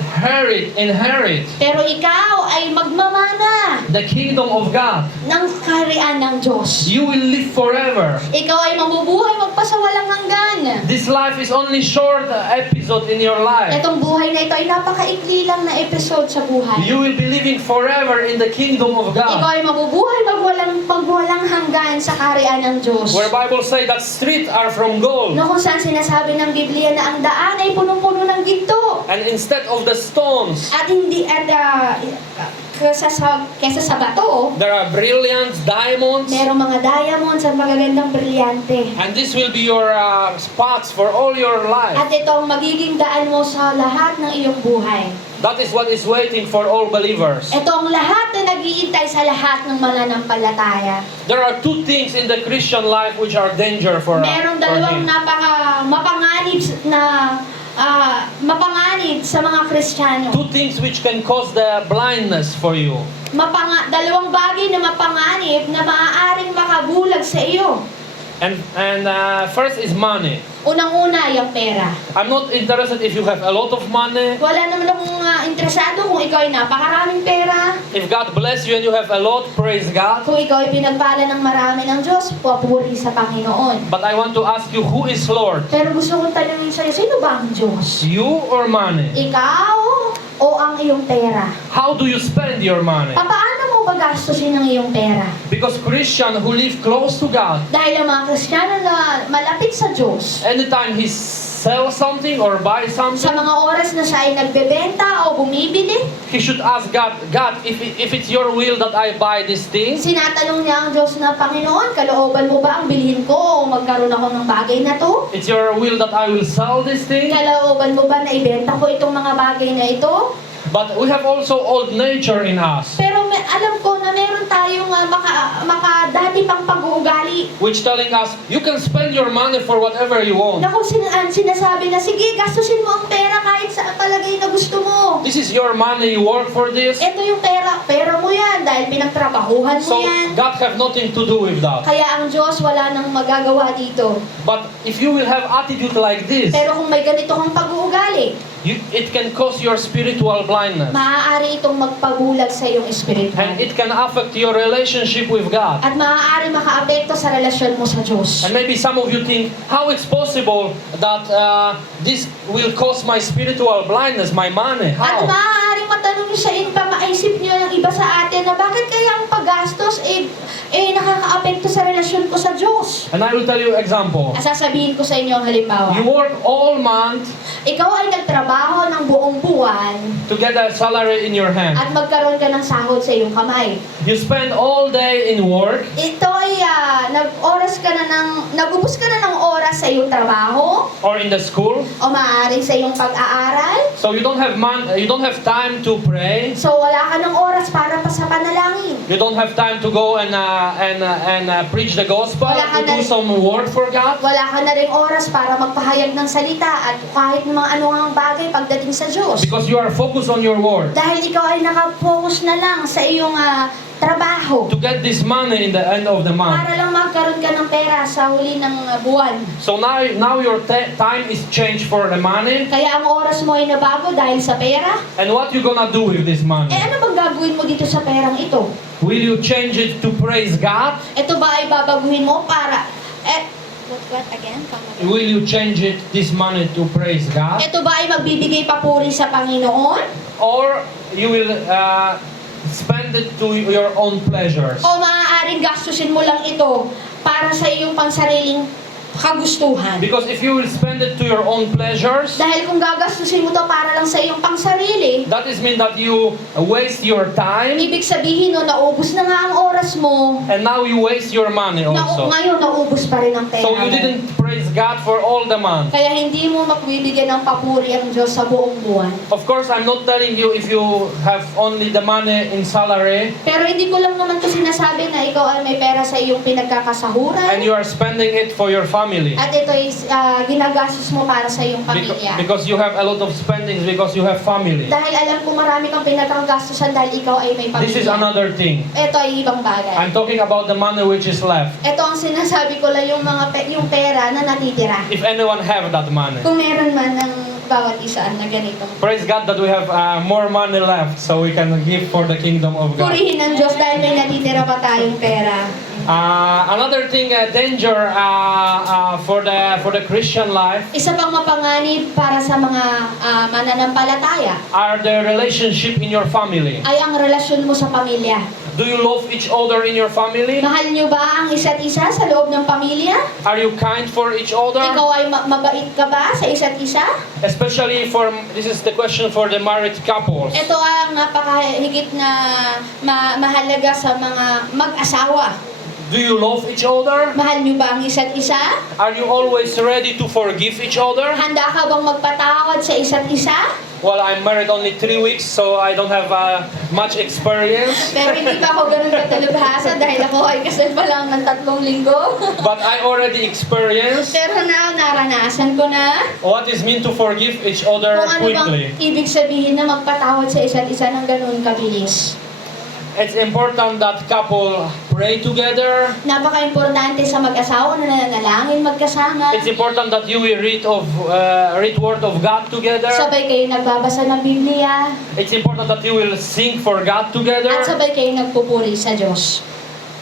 inherit Pero ikaw ay magmamana the kingdom of God. ng kaharian ng Diyos. You will live forever. Ikaw ay mabubuhay magpasawalang hanggan. This life is only short episode in your life. Itong buhay na ito ay napakaikli lang na episode sa buhay. You will be living forever in the kingdom of Ikaw God. ay mabubuhay magwalang hanggan sa kaharian ng Diyos. Where Bible say that streets are from gold. No, kung saan sinasabi ng Biblia na ang daan ay punong-puno ng ginto. And instead of the stones, At hindi kesa sa bato, there are brilliant diamonds. merong mga diamonds at magagandang brilyante. And this will be your spots for all your life. At ito ang magiging daan mo sa lahat ng iyong buhay. That is what is waiting for all believers. Ito ang lahat na nag-iintay sa lahat ng mananampalataya. There are two things in the Christian life which are danger for Merong dalawang him. mapanganib na na mapanganib sa mga Kristiyano. Two things which can cause the blindness for you. Dalawang bagay na mapanganib na maaaring makabulag sa iyo. And first is money. Unang-una, yung pera. I'm not interested if you have a lot of money. Wala naman akong interesado kung ikaw ay napakaraming pera. If God bless you and you have a lot, praise God. Kung ikaw ay pinagpala ng marami ng Diyos, papuri sa Panginoon. But I want to ask you, who is Lord? Pero gusto kong tanungin sa'yo, sino ba ang Diyos? You or money? Ikaw o ang iyong pera? How do you spend your money? Paano mo ba gastusin ang iyong pera? Because Christians who live close to God, Dahil ang mga Kristiyano na malapit sa Diyos, anytime he sells something or buys sa something, mga oras na siya ay nagbebenta o bumibili, he should ask God, God, if it's your will that I buy this thing, sinatanong niya ang Diyos na, Panginoon, kalooban mo ba ang bilhin ko o magkaroon ako ng bagay na to? it's your will that I will sell this thing. Kalooban mo ba na ibenta ko itong mga bagay na ito? But we have also old nature in us, Pero alam ko na meron tayong dati pang pag-uugali which telling us, you can spend your money for whatever you want. na kung sinasabi na, sige, gastusin mo ang pera kahit sa palagay na gusto mo. This is your money, you work for this. Ito yung pera mo yan dahil pinagtrabahuhan mo So yan. God have nothing to do with that. Kaya ang Diyos wala nang magagawa dito. But if you will have attitude like this, Pero kung may ganito kang pag-uugali, it can cause your spiritual blindness. maaari itong magpabulag sa iyong espiritu. And it can affect your relationship with God. At maaari makaapekto sa relasyon mo sa Diyos. And maybe some of you think, how it's possible that this will cause my spiritual blindness, my money? At How? maaaring matanong niyo sa inyo, maisip niyo ng iba sa atin na bakit kaya ang paggastos nakakaapekto sa relasyon ko sa Diyos. And I will tell you example. Sasabihin ko sa inyo ang halimbawa. You work all month Ikaw ay nagtrabaho ng buong buwan to get a salary in your hand. at magkaroon ka ng sahod sa iyong kamay. You spend all day in work. Ito ay nagubos ka na ng oras sa iyong trabaho Or in the school, o maaaring sa iyong pag-aaral. so you don't have time to pray. So wala ka ng oras para pa sa panalangin. You don't have time to go and preach the gospel, Wala ka to do na- some work for God. Wala ka na ring oras para magpahayag ng salita at kahit ng mga anumang bagay pagdating sa Diyos. Because you are focused on your work. Dahil ikaw ay nakafocus na lang sa iyong trabaho To get this money in the end of the month. para lang magkaroon ka ng pera sa huli ng buwan. So now your time is changed for the money. Kaya ang oras mo ay nabago dahil sa pera. And what you gonna do with this money? Ano bang gagawin mo dito sa perang ito? Will you change it to praise God? Ito ba ay babaguhin mo para... What again? Will you change this money to praise God? Ito ba ay magbibigay papuri sa Panginoon? Or you will spend it to your own pleasures? O maaaring gastusin mo lang ito para sa iyong pansariling kagustuhan? Because if you will spend it to your own pleasures, Dahil kung gagastusin mo to para lang sa iyong pangsarili, that is mean that you waste your time, ibig sabihin no, naubos na nga ang oras mo, and now you waste your money also. ngayon naubos pa rin ang pera So you mo. didn't praise God for all the month. Kaya hindi mo magbibigyan ng papuri ang Diyos sa buong buwan. Of course, I'm not telling you if you have only the money in salary Pero hindi ko lang naman to sinasabi na ikaw ay may pera sa iyong pinagkakasahuran and you are spending it for your family. at ito ay ginagastos mo para sa iyong pamilya. Because you have a lot of spendings because you have family. Dahil alam ko marami kang pinagkagastosan dahil ikaw ay may pamilya. This is another thing. Ito ay ibang bagay. I'm talking about the money which is left. Ito ang sinasabi ko lang yung yung pera na natitira. If anyone have that money. Kung meron man ng bawat isa na ganito. Praise God that we have more money left so we can give for the kingdom of God. Purihin ng Diyos dahil may natitira pa tayong pera. Another thing, danger for the Christian life Isa pang mapanganib para sa mga mananampalataya are the relationship in your family. ay ang relasyon mo sa pamilya. Do you love each other in your family? Mahal niyo ba ang isa't isa sa loob ng pamilya? Are you kind for each other? Ikaw ay mabait ka ba sa isa't isa? Especially this is the question for the married couples. Ito ang napakahigit na mahalaga sa mga mag-asawa. Do you love each other? Mahal niyo ba ang isa't isa? Are you always ready to forgive each other? Handa ka bang magpatawad sa isa't isa? Well, I'm married only 3 weeks, so I don't have much experience. Pero hindi pa ako ganun katalubhasa dahil ako ay kasal pa lang ng 3 linggo. But I already experienced Pero naranasan ko na what is mean to forgive each other kung ano bang quickly. ibig sabihin na magpatawad sa isa't isa ng ganun kabilis. It's important that couple pray together. Napaka-importante sa mag-asawa na nananalangin magkasama. It's important that you will read word of God together. Sabay kayo nagbabasa ng Biblia. It's important that you will sing for God together. At sabay kayo nagpupuri sa Diyos.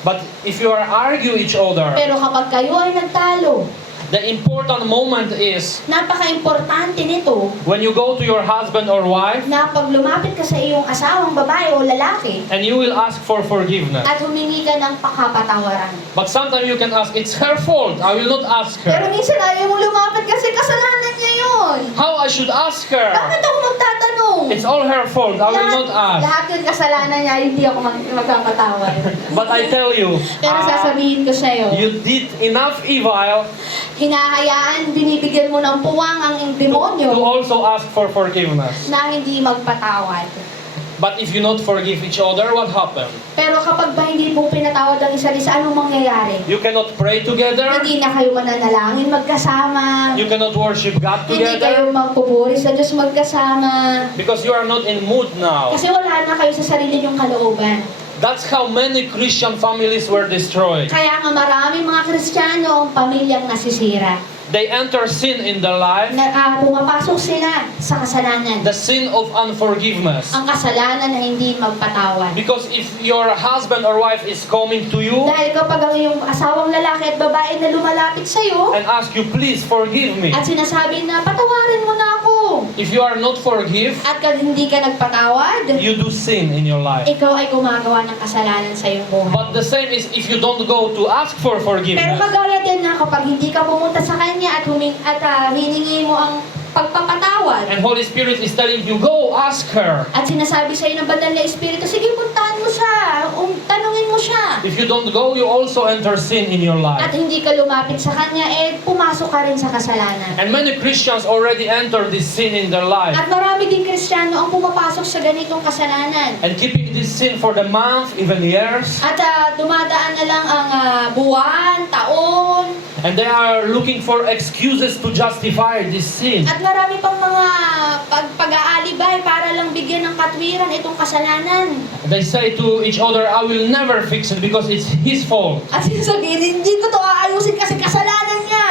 But if you are argue each other, Pero kapag kayo ay nagtalo, the important moment is napaka-importante nito when you go to your husband or wife na pag lumapit ka sa iyong asawang babae o lalaki and you will ask for forgiveness. at humingi ka ng pakapatawaran. But sometimes you can ask, it's her fault. I will not ask Pero her. minsan ayaw mo lumapit kasi kasalanan niya yun. How I should ask her? Bakit ako magtatanong? It's all her fault. I will not ask. Lahat yun kasalanan niya, hindi ako magpapatawad. But I tell you, Pero sasabihin ko sa'yo, you did enough evil hinahayaan, binibigyan mo ng puwang ang to demonyo also ask for forgiveness. na hindi magpatawad. But if you not forgive each other, what happened? Pero kapag ba hindi mo pinatawad ang isa't isa, anong mangyayari? You cannot pray together. Hindi na kayo mananalangin magkasama. You cannot worship God Hindi kayo together magpupuri sa Diyos magkasama. because you are not in mood now. Kasi wala na kayo sa sarili niyong kalooban. That's how many Christian families were destroyed. Kaya nga maraming mga Kristiyano ang pamilyang nasisira. They enter sin in their life, Pumapasok sila sa kasalanan. the sin of unforgiveness. Ang kasalanan na hindi magpatawad. Because if your husband or wife is coming to you Dahil kapag ang iyong asawang lalaki at babae na lumalapit sa iyo and ask you, please forgive me. at sinasabi na patawarin mo na ako If you are not forgive, at hindi ka nagpatawad, you do sin in your life. ikaw ay gumagawa ng kasalanan sa iyong buhay. But the same is if you don't go to ask for Pero forgiveness. kagaya din na kapag hindi ka pumunta sa kanya at hiningi mo ang pagpapatawad And Holy Spirit is telling you, go ask her. at sinasabi sa iyo ng banal na Espiritu, sige puntahan mo siya, tanungin mo siya. If you don't go, you also enter sin in your At life. hindi ka lumapit sa kanya, pumasok ka rin sa kasalanan. And many Christians already enter this sin in their life. At marami din Kristiyano ang pumapasok sa ganitong kasalanan. And keeping this sin for the month, even years. At dumadaan na lang ang buwan, taon, And they are looking for excuses to justify this sin. at marami pang mga pag-aalibay para lang bigyan ng katwiran itong kasalanan. They say to each other, I will never fix it because it's his fault. At sinasabihin, hindi ko to aayusin kasi kasalanan niya.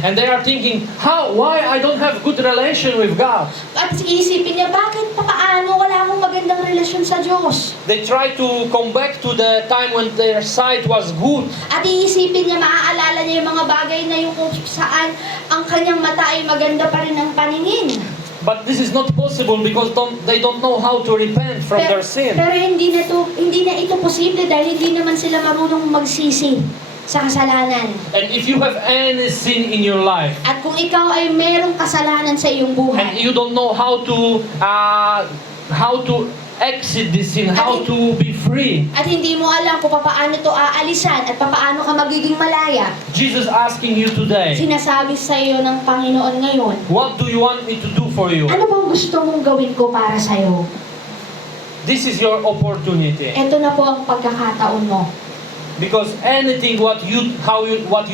And they are thinking, why I don't have good relation with God? At iisipin niya, bakit paano wala akong magandang relasyon sa Diyos? They try to come back to the time when their sight was good. At iisipin niya, maaalala niya yung mga bagay na yung kung saan ang kanyang mata ay maganda pa rin ang paningin. But this is not possible because they don't know how to repent from their sin. Pero hindi na ito posible dahil hindi naman sila marunong magsisi sa kasalanan. And if you have any sin in your life, At kung ikaw ay merong kasalanan sa iyong and buhay, you don't know how to exit this sin, how to be free, at hindi mo alam kung paano ito aalisan at paano ka magiging malaya, Jesus asking you today, sinasabi sa iyo ng Panginoon ngayon, what do you want me to do for you? ano bang gusto mong gawin ko para sa iyo? This is your opportunity. Ito na po ang pagkakataon mo. Because anything what you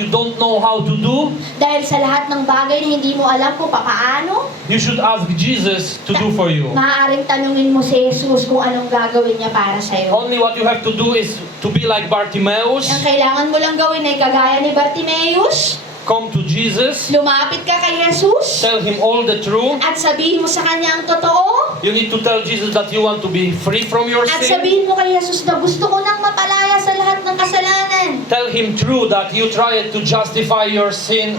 don't know how to do, Dahil sa lahat ng bagay na hindi mo alam kung paano, you should ask Jesus to do for you. maaaring tanungin mo si Jesus kung anong gagawin niya para sa iyo. Only what you have to do is to be like Bartimaeus, Ang kailangan mo lang gawin ay kagaya ni Bartimaeus, come to Jesus, lumapit ka kay Jesus, tell him all the truth. at sabihin mo sa kanya ang totoo, You need to tell Jesus that you want to be free from your at sin. sabihin mo kay Jesus na gusto ko nang mapalaya sa lahat ng kasalanan. Tell him true that you tried to justify your sin.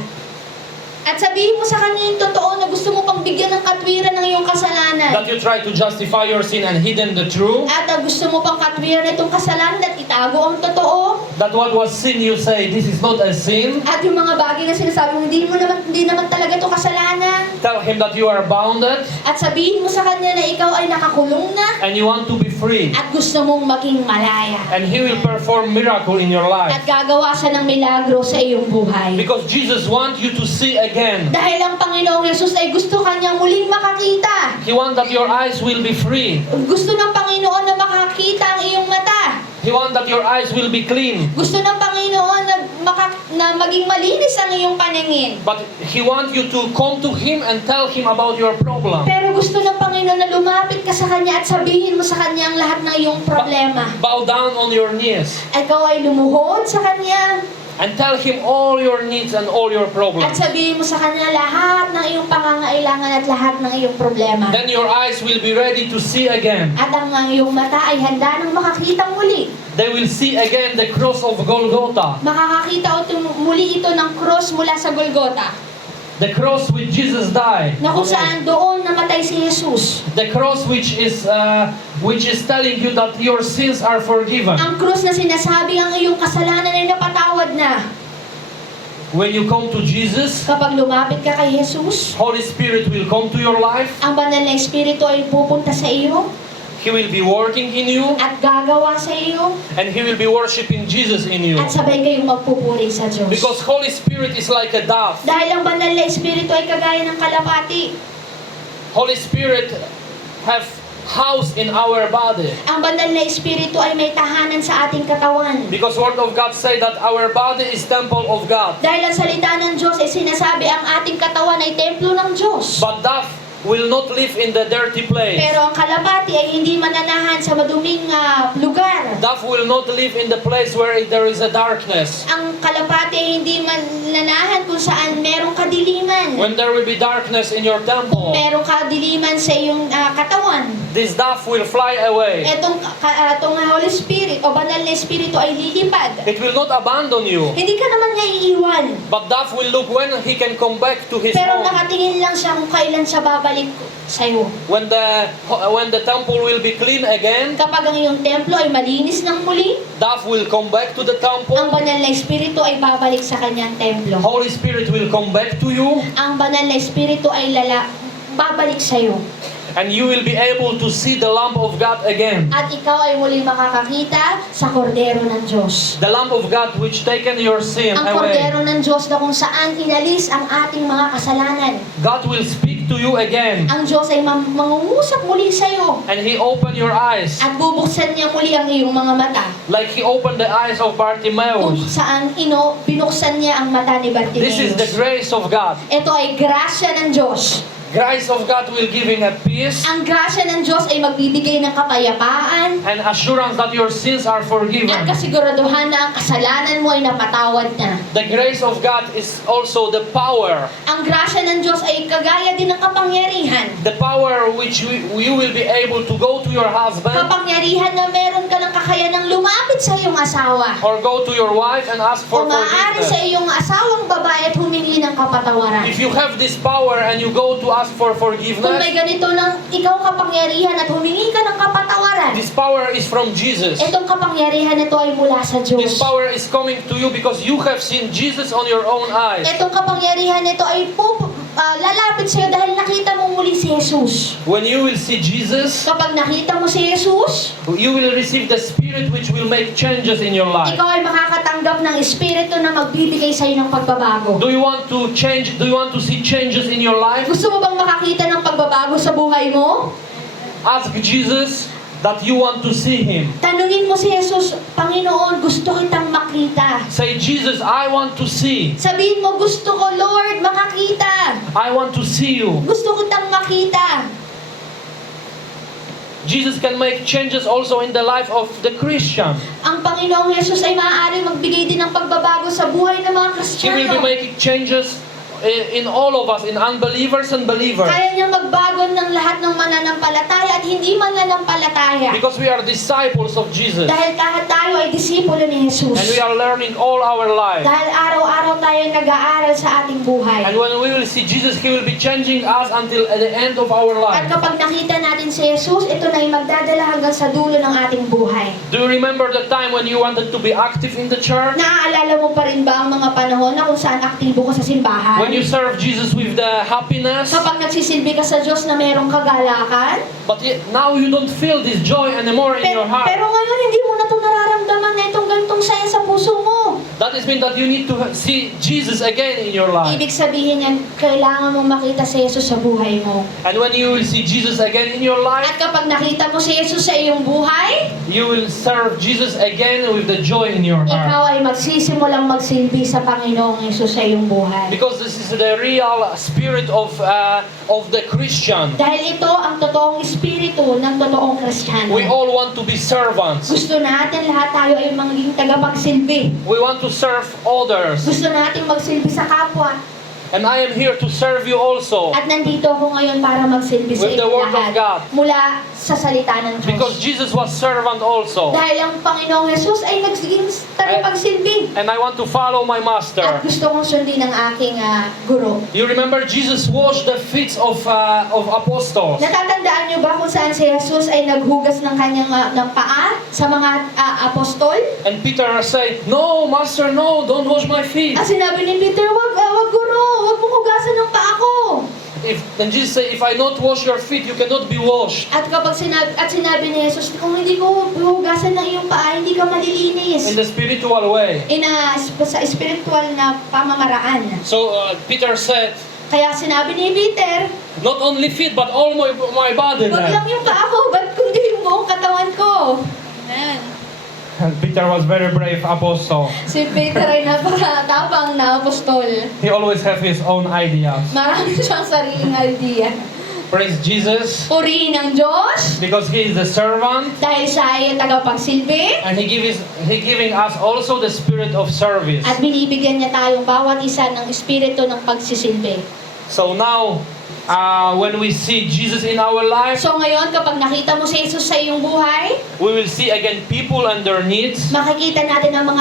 At sabihin mo sa kanya yung totoo na gusto mo pang bigyan ng katwiran ng iyong kasalanan. That you tried to justify your sin and hidden the truth. At gusto mo pang katwiran itong kasalanan at itago ang totoo. That what was sin you say, this is not a sin. At yung mga bagay na sinasabi mo, hindi naman talaga ito kasalanan. Tell him that you are bounded At sabihin mo sa kanya na ikaw ay nakakulong na and you want to be free. At gusto mong maging malaya. And He will perform miracle in your life. At gagawa siya ng milagro sa iyong buhay. Because Jesus wants you to see again. Dahil ang Panginoong Yesus ay gusto kanyang muling makakita. He wants that your eyes will be free. Gusto ng Panginoon na makakita ang iyong mata. He wants that your eyes will be clean. Gusto ng Panginoon na maging malinis ang iyong paningin. But He wants you to come to Him and tell Him about your problem. Pero gusto ng Panginoon na lumapit ka sa Kanya at sabihin mo sa Kanya ang lahat ng iyong problema. Bow down on your knees Ikaw ay lumuhod sa Kanya and tell Him all your needs and all your at problems. sabihin mo sa Kanya lahat ng iyong pangangailangan at lahat ng iyong problema. Then your eyes will be ready to see again. At ang iyong mata ay handa ng makakitang muli. They will see again the cross of Golgotha. Makakakita muli ito ng cross mula sa Golgotha. The cross which Jesus died. Na kung saan doon namatay si Jesus. The cross which is telling you that your sins are forgiven. Ang krus na sinasabi ang iyong kasalanan ay napatawad na. When you come to Jesus, Kapag lumapit ka kay Jesus, Holy Spirit will come to your life. ang banal na Espiritu ay pupunta sa iyo He will be working in you, at gagawa sa iyo and He will be worshiping Jesus in you. at sabay kayong magpupuri sa Diyos. Because Holy Spirit is like a dove. Dahil ang banal na Espiritu ay kagaya ng kalapati. Holy Spirit have house in our body. Ang banal na Espiritu ay may tahanan sa ating katawan. Because Word of God say that our body is temple of God. Dahil ang salita ng Diyos ay sinasabi ang ating katawan ay templo ng Diyos. But dove will not live in the dirty place. Pero ang kalapati ay hindi mananahan sa maduming lugar. Dove will not live in the place where there is a darkness. Ang kalapati ay hindi mananahan kung saan merong kadiliman. When there will be darkness in your temple, Merong kadiliman sa iyong katawan. this dove will fly away. Etong Holy Spirit o banal na Espiritu ay lilipad. It will not abandon you. Hindi ka naman niya iiwan. But dove will look when he can come back to his Pero home. nakatingin lang siya kung kailan siya babalik sa'yo. When the temple will be clean again, Kapag ang iyong templo ay malinis ng muli, dove will come back to the ang temple. banal na Espiritu ay babalik sa kanyang templo. Holy Spirit will come back to you, Ang banal na Espiritu ay babalik sa'yo. and you will be able to see the Lamb of God again. At ikaw ay muli makakakita sa kordero ng Diyos. The Lamb of God which taken your sin Ang away. kordero ng Diyos na kung saan inalis ang ating mga kasalanan. God will speak to you again, Ang Diyos ay mangungusap muli sa iyo and He opened your eyes at bubuksan niya muli ang iyong mga mata. like He opened the eyes of Kung Bartimaeus. saan binuksan niya ang mata ni This is the Bartimaeus. grace of God. Ito ay grasya ng Diyos. Grace of God will giving a peace Ang grasya ng Diyos ay magbibigay ng kapayapaan and assurance that your sins are forgiven. at kasiguraduhan na ang kasalanan mo ay napatawad na. The grace of God is also the power. Ang grasya ng Diyos ay kagaya din ng kapangyarihan. The power which you will be able to go to your husband Kapangyarihan na meron ka ng kakayanang lumapit sa iyong asawa. or go to your wife and ask O for maaari sa forgiveness. iyong asawang babae at humingi ng kapatawaran. If you have this power and you go to ask for Kung may forgiveness, ganito ng ikaw kapangyarihan at humingi ka ng kapatawaran, this power is from Jesus. itong kapangyarihan nito ay mula sa This Diyos. power is coming to you because you have seen Jesus on your own eyes. Itong kapangyarihan nito ay lalapit sa iyo dahil nakita mo muli si Jesus. When you will see Jesus, Kapag nakita mo si Jesus, you will receive the Spirit which will make changes in your life. ikaw ay makakatanggap ng Espiritu na magbibigay sa iyo ng pagbabago. Do you want to change? Do you want to see changes in your life? Gusto mo bang makakita ng pagbabago sa buhay mo? Ask Jesus that you want to see Him. Tanungin mo si Jesus, Panginoon, gusto kitang makita. Say, Jesus, I want to see. Sabihin mo, gusto ko, Lord, makakita. I want to see you. Gusto kitang makita. Jesus can make changes also in the life of the Christian. Ang Panginoong Jesus ay maaari magbigay din ng pagbabago sa buhay ng mga He will be Kristiyano. making changes in all of us, in unbelievers and believers. Kaya niya magbago ng lahat ng mananampalataya at hindi mananampalataya. Because we are disciples of Jesus. Dahil kahit tayo ay disipulo ni Jesus. And we are learning all our life. Dahil araw-araw tayo nag-aaral sa ating buhay. And when we will see Jesus, He will be changing us until at the end of our At life. kapag nakita natin si Jesus, ito na yung magdadala hanggang sa dulo ng ating buhay. Do you remember the time when you wanted to be active in the church? Naaalala mo pa rin ba ang mga panahon na kung saan aktibo ka sa simbahan? When you serve Jesus with the happiness? Kapag nagsisilbi ka sa Diyos na merong kagalakan? But now you don't feel this joy anymore in your heart. Pero ngayon, hindi mo na ito nararamdaman na itong gantong saya sa puso mo. That is mean that you need to see Jesus again in your life. Ibig sabihin yan, kailangan mo makita si Jesus sa buhay mo. And when you will see Jesus again in your life, At kapag nakita mo si Jesus sa iyong buhay, you will serve Jesus again with the joy in your heart. ikaw ay magsisimulang magsilbi sa Panginoong Jesus sa iyong buhay. Because this is the real spirit of the Christian. Dahil ito ang totoong espiritu ng totoong Kristiyano. We all want to be servants. Gusto natin lahat tayo ay maging tagapagsilbi. We want to serve others. Gusto natin magsilbi sa kapwa. And I am here to serve you also. At nandito ako ngayon para magsilbi sa With the inyo word of lahat. God. Mula sa salita ng Diyos. Because Jesus was servant also. Dahil ang Panginoong Jesus ay nagsiging tagapagsilbi. And I want to follow my At master. gusto kong sundin ang aking guro. You remember Jesus washed the feet of apostles. Natatandaan niyo ba kung saan si Jesus ay naghugas ng kanyang ng paa sa mga apostol? And Peter said, "No, master, no, don't wash my feet." At sinabi ni Peter, wag guro, wag mong hugasan ng paa ko. And Jesus said, "If I not wash your feet, you cannot be washed." At kapag sinabi ni Jesus, kung hindi ko hugasan ng iyong paa, hindi ka In malilinis. the spiritual way. Sa spiritual na pamamaraan. So Peter said, Kaya sinabi ni Peter, "Not only feet, but all my body." wag lang yung paa ko, ba't kundi yung buong katawan ko? Amen. And Peter was very brave apostle. Si Peter ay napakatapang na apostol. He always have his own ideas. Marami siyang sariling idea. Praise Jesus, Purihin ang Diyos because He is the servant, dahil siya ay tagapagsilbi and He giving us also the spirit of service. at binibigyan niya tayong bawat isa ng espiritu ng pagsisilbi. So now, when we see Jesus in our life, So ngayon, kapag nakita mo si Jesus sa iyong buhay, we will see again people and their needs. makikita natin ang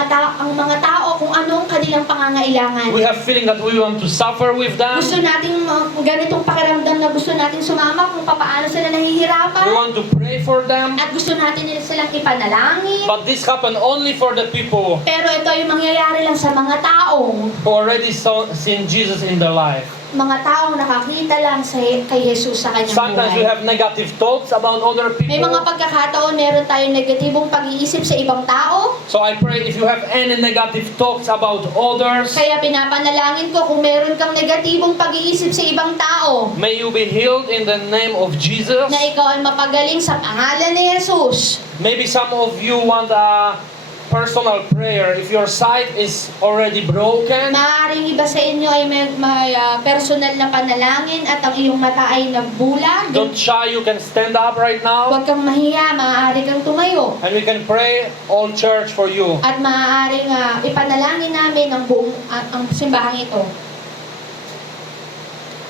mga tao kung anong kanilang pangangailangan. We have feeling that we want to suffer with them. Gusto nating ganitong pakiramdam na gusto nating sumama kung paano sila We nahihirapan. want to pray for them. At gusto natin nila silang ipanalangin. But this happened only for the people Pero ito ay mangyayari lang sa mga taong who already seen Jesus in their life. nakakita lang kay Jesus sa kanyang Sometimes we buhay. have negative thoughts about other May mga people. pagkakataon meron tayong negatibong pag-iisip sa ibang tao. So I pray if you have any negative thoughts about others, Kaya pinapanalangin ko kung meron kang negatibong pag-iisip sa ibang tao, may you be healed in the name of Jesus. na ikaw ay mapagaling sa pangalan ni Jesus. Maybe some of you want a personal prayer. If your sight is already broken, Maaaring iba sa inyo ay may personal na panalangin at ang iyong mata ay nagbulag. don't shy, you can stand up right now. Huwag kang mahiya, maaari kang tumayo. And we can pray all church for you. At maaaring ipanalangin namin ang buong ang simbahang ito.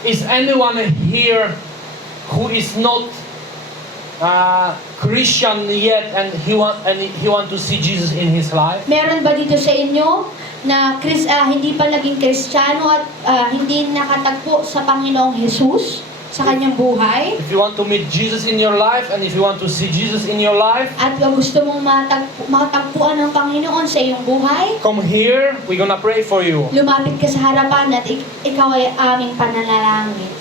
Is anyone here who is not Christian yet and he want to see Jesus in his life? Meron ba dito sa inyo na hindi pa naging Kristiyano at hindi nakatagpo sa Panginoong Jesus sa kanyang buhay? If you want to meet Jesus in your life and if you want to see Jesus in your life, At gusto mong matagpuan ng Panginoon sa iyong buhay? come here. We're gonna pray for you. Lumapit ka sa harapan at ikaw ay aming pananalangin.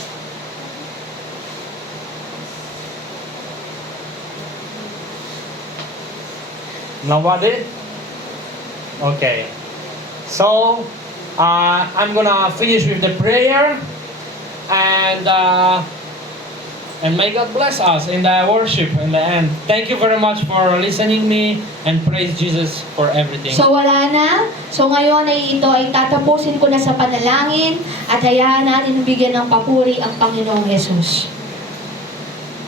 Nobody? Okay. So, I'm gonna finish with the prayer, and may God bless us in the worship in the end. Thank you very much for listening me, and praise Jesus for everything. So wala na. So ngayon ay ito ay tatapusin ko na sa panalangin at hayaan natin bigyan ng papuri ang Panginoong Jesus.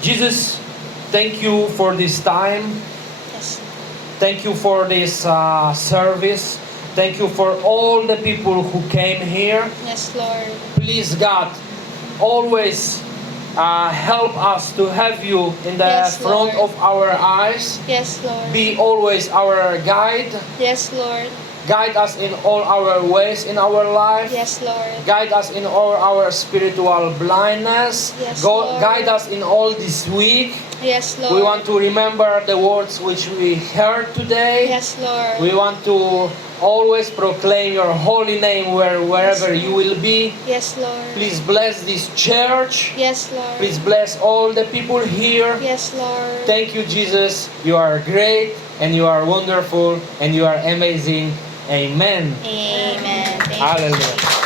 Jesus, thank you for this time. Yes. Thank you for this service. Thank you for all the people who came here. Yes, Lord. Please, God, always help us to have you in the Yes, front Lord. of our eyes. Yes, Lord. Be always our guide. Yes, Lord. Guide us in all our ways in our life. Yes, Lord. Guide us in all our spiritual blindness. Yes, Lord. Guide us in all this week. Yes, Lord. We want to remember the words which we heard today. Yes, Lord. We want to always proclaim your holy name wherever you will be. Yes, Lord. Please bless this church. Yes, Lord. Please bless all the people here. Yes, Lord. Thank you, Jesus. You are great and you are wonderful and you are amazing. Amen. Amen. Thank you, Hallelujah. Jesus.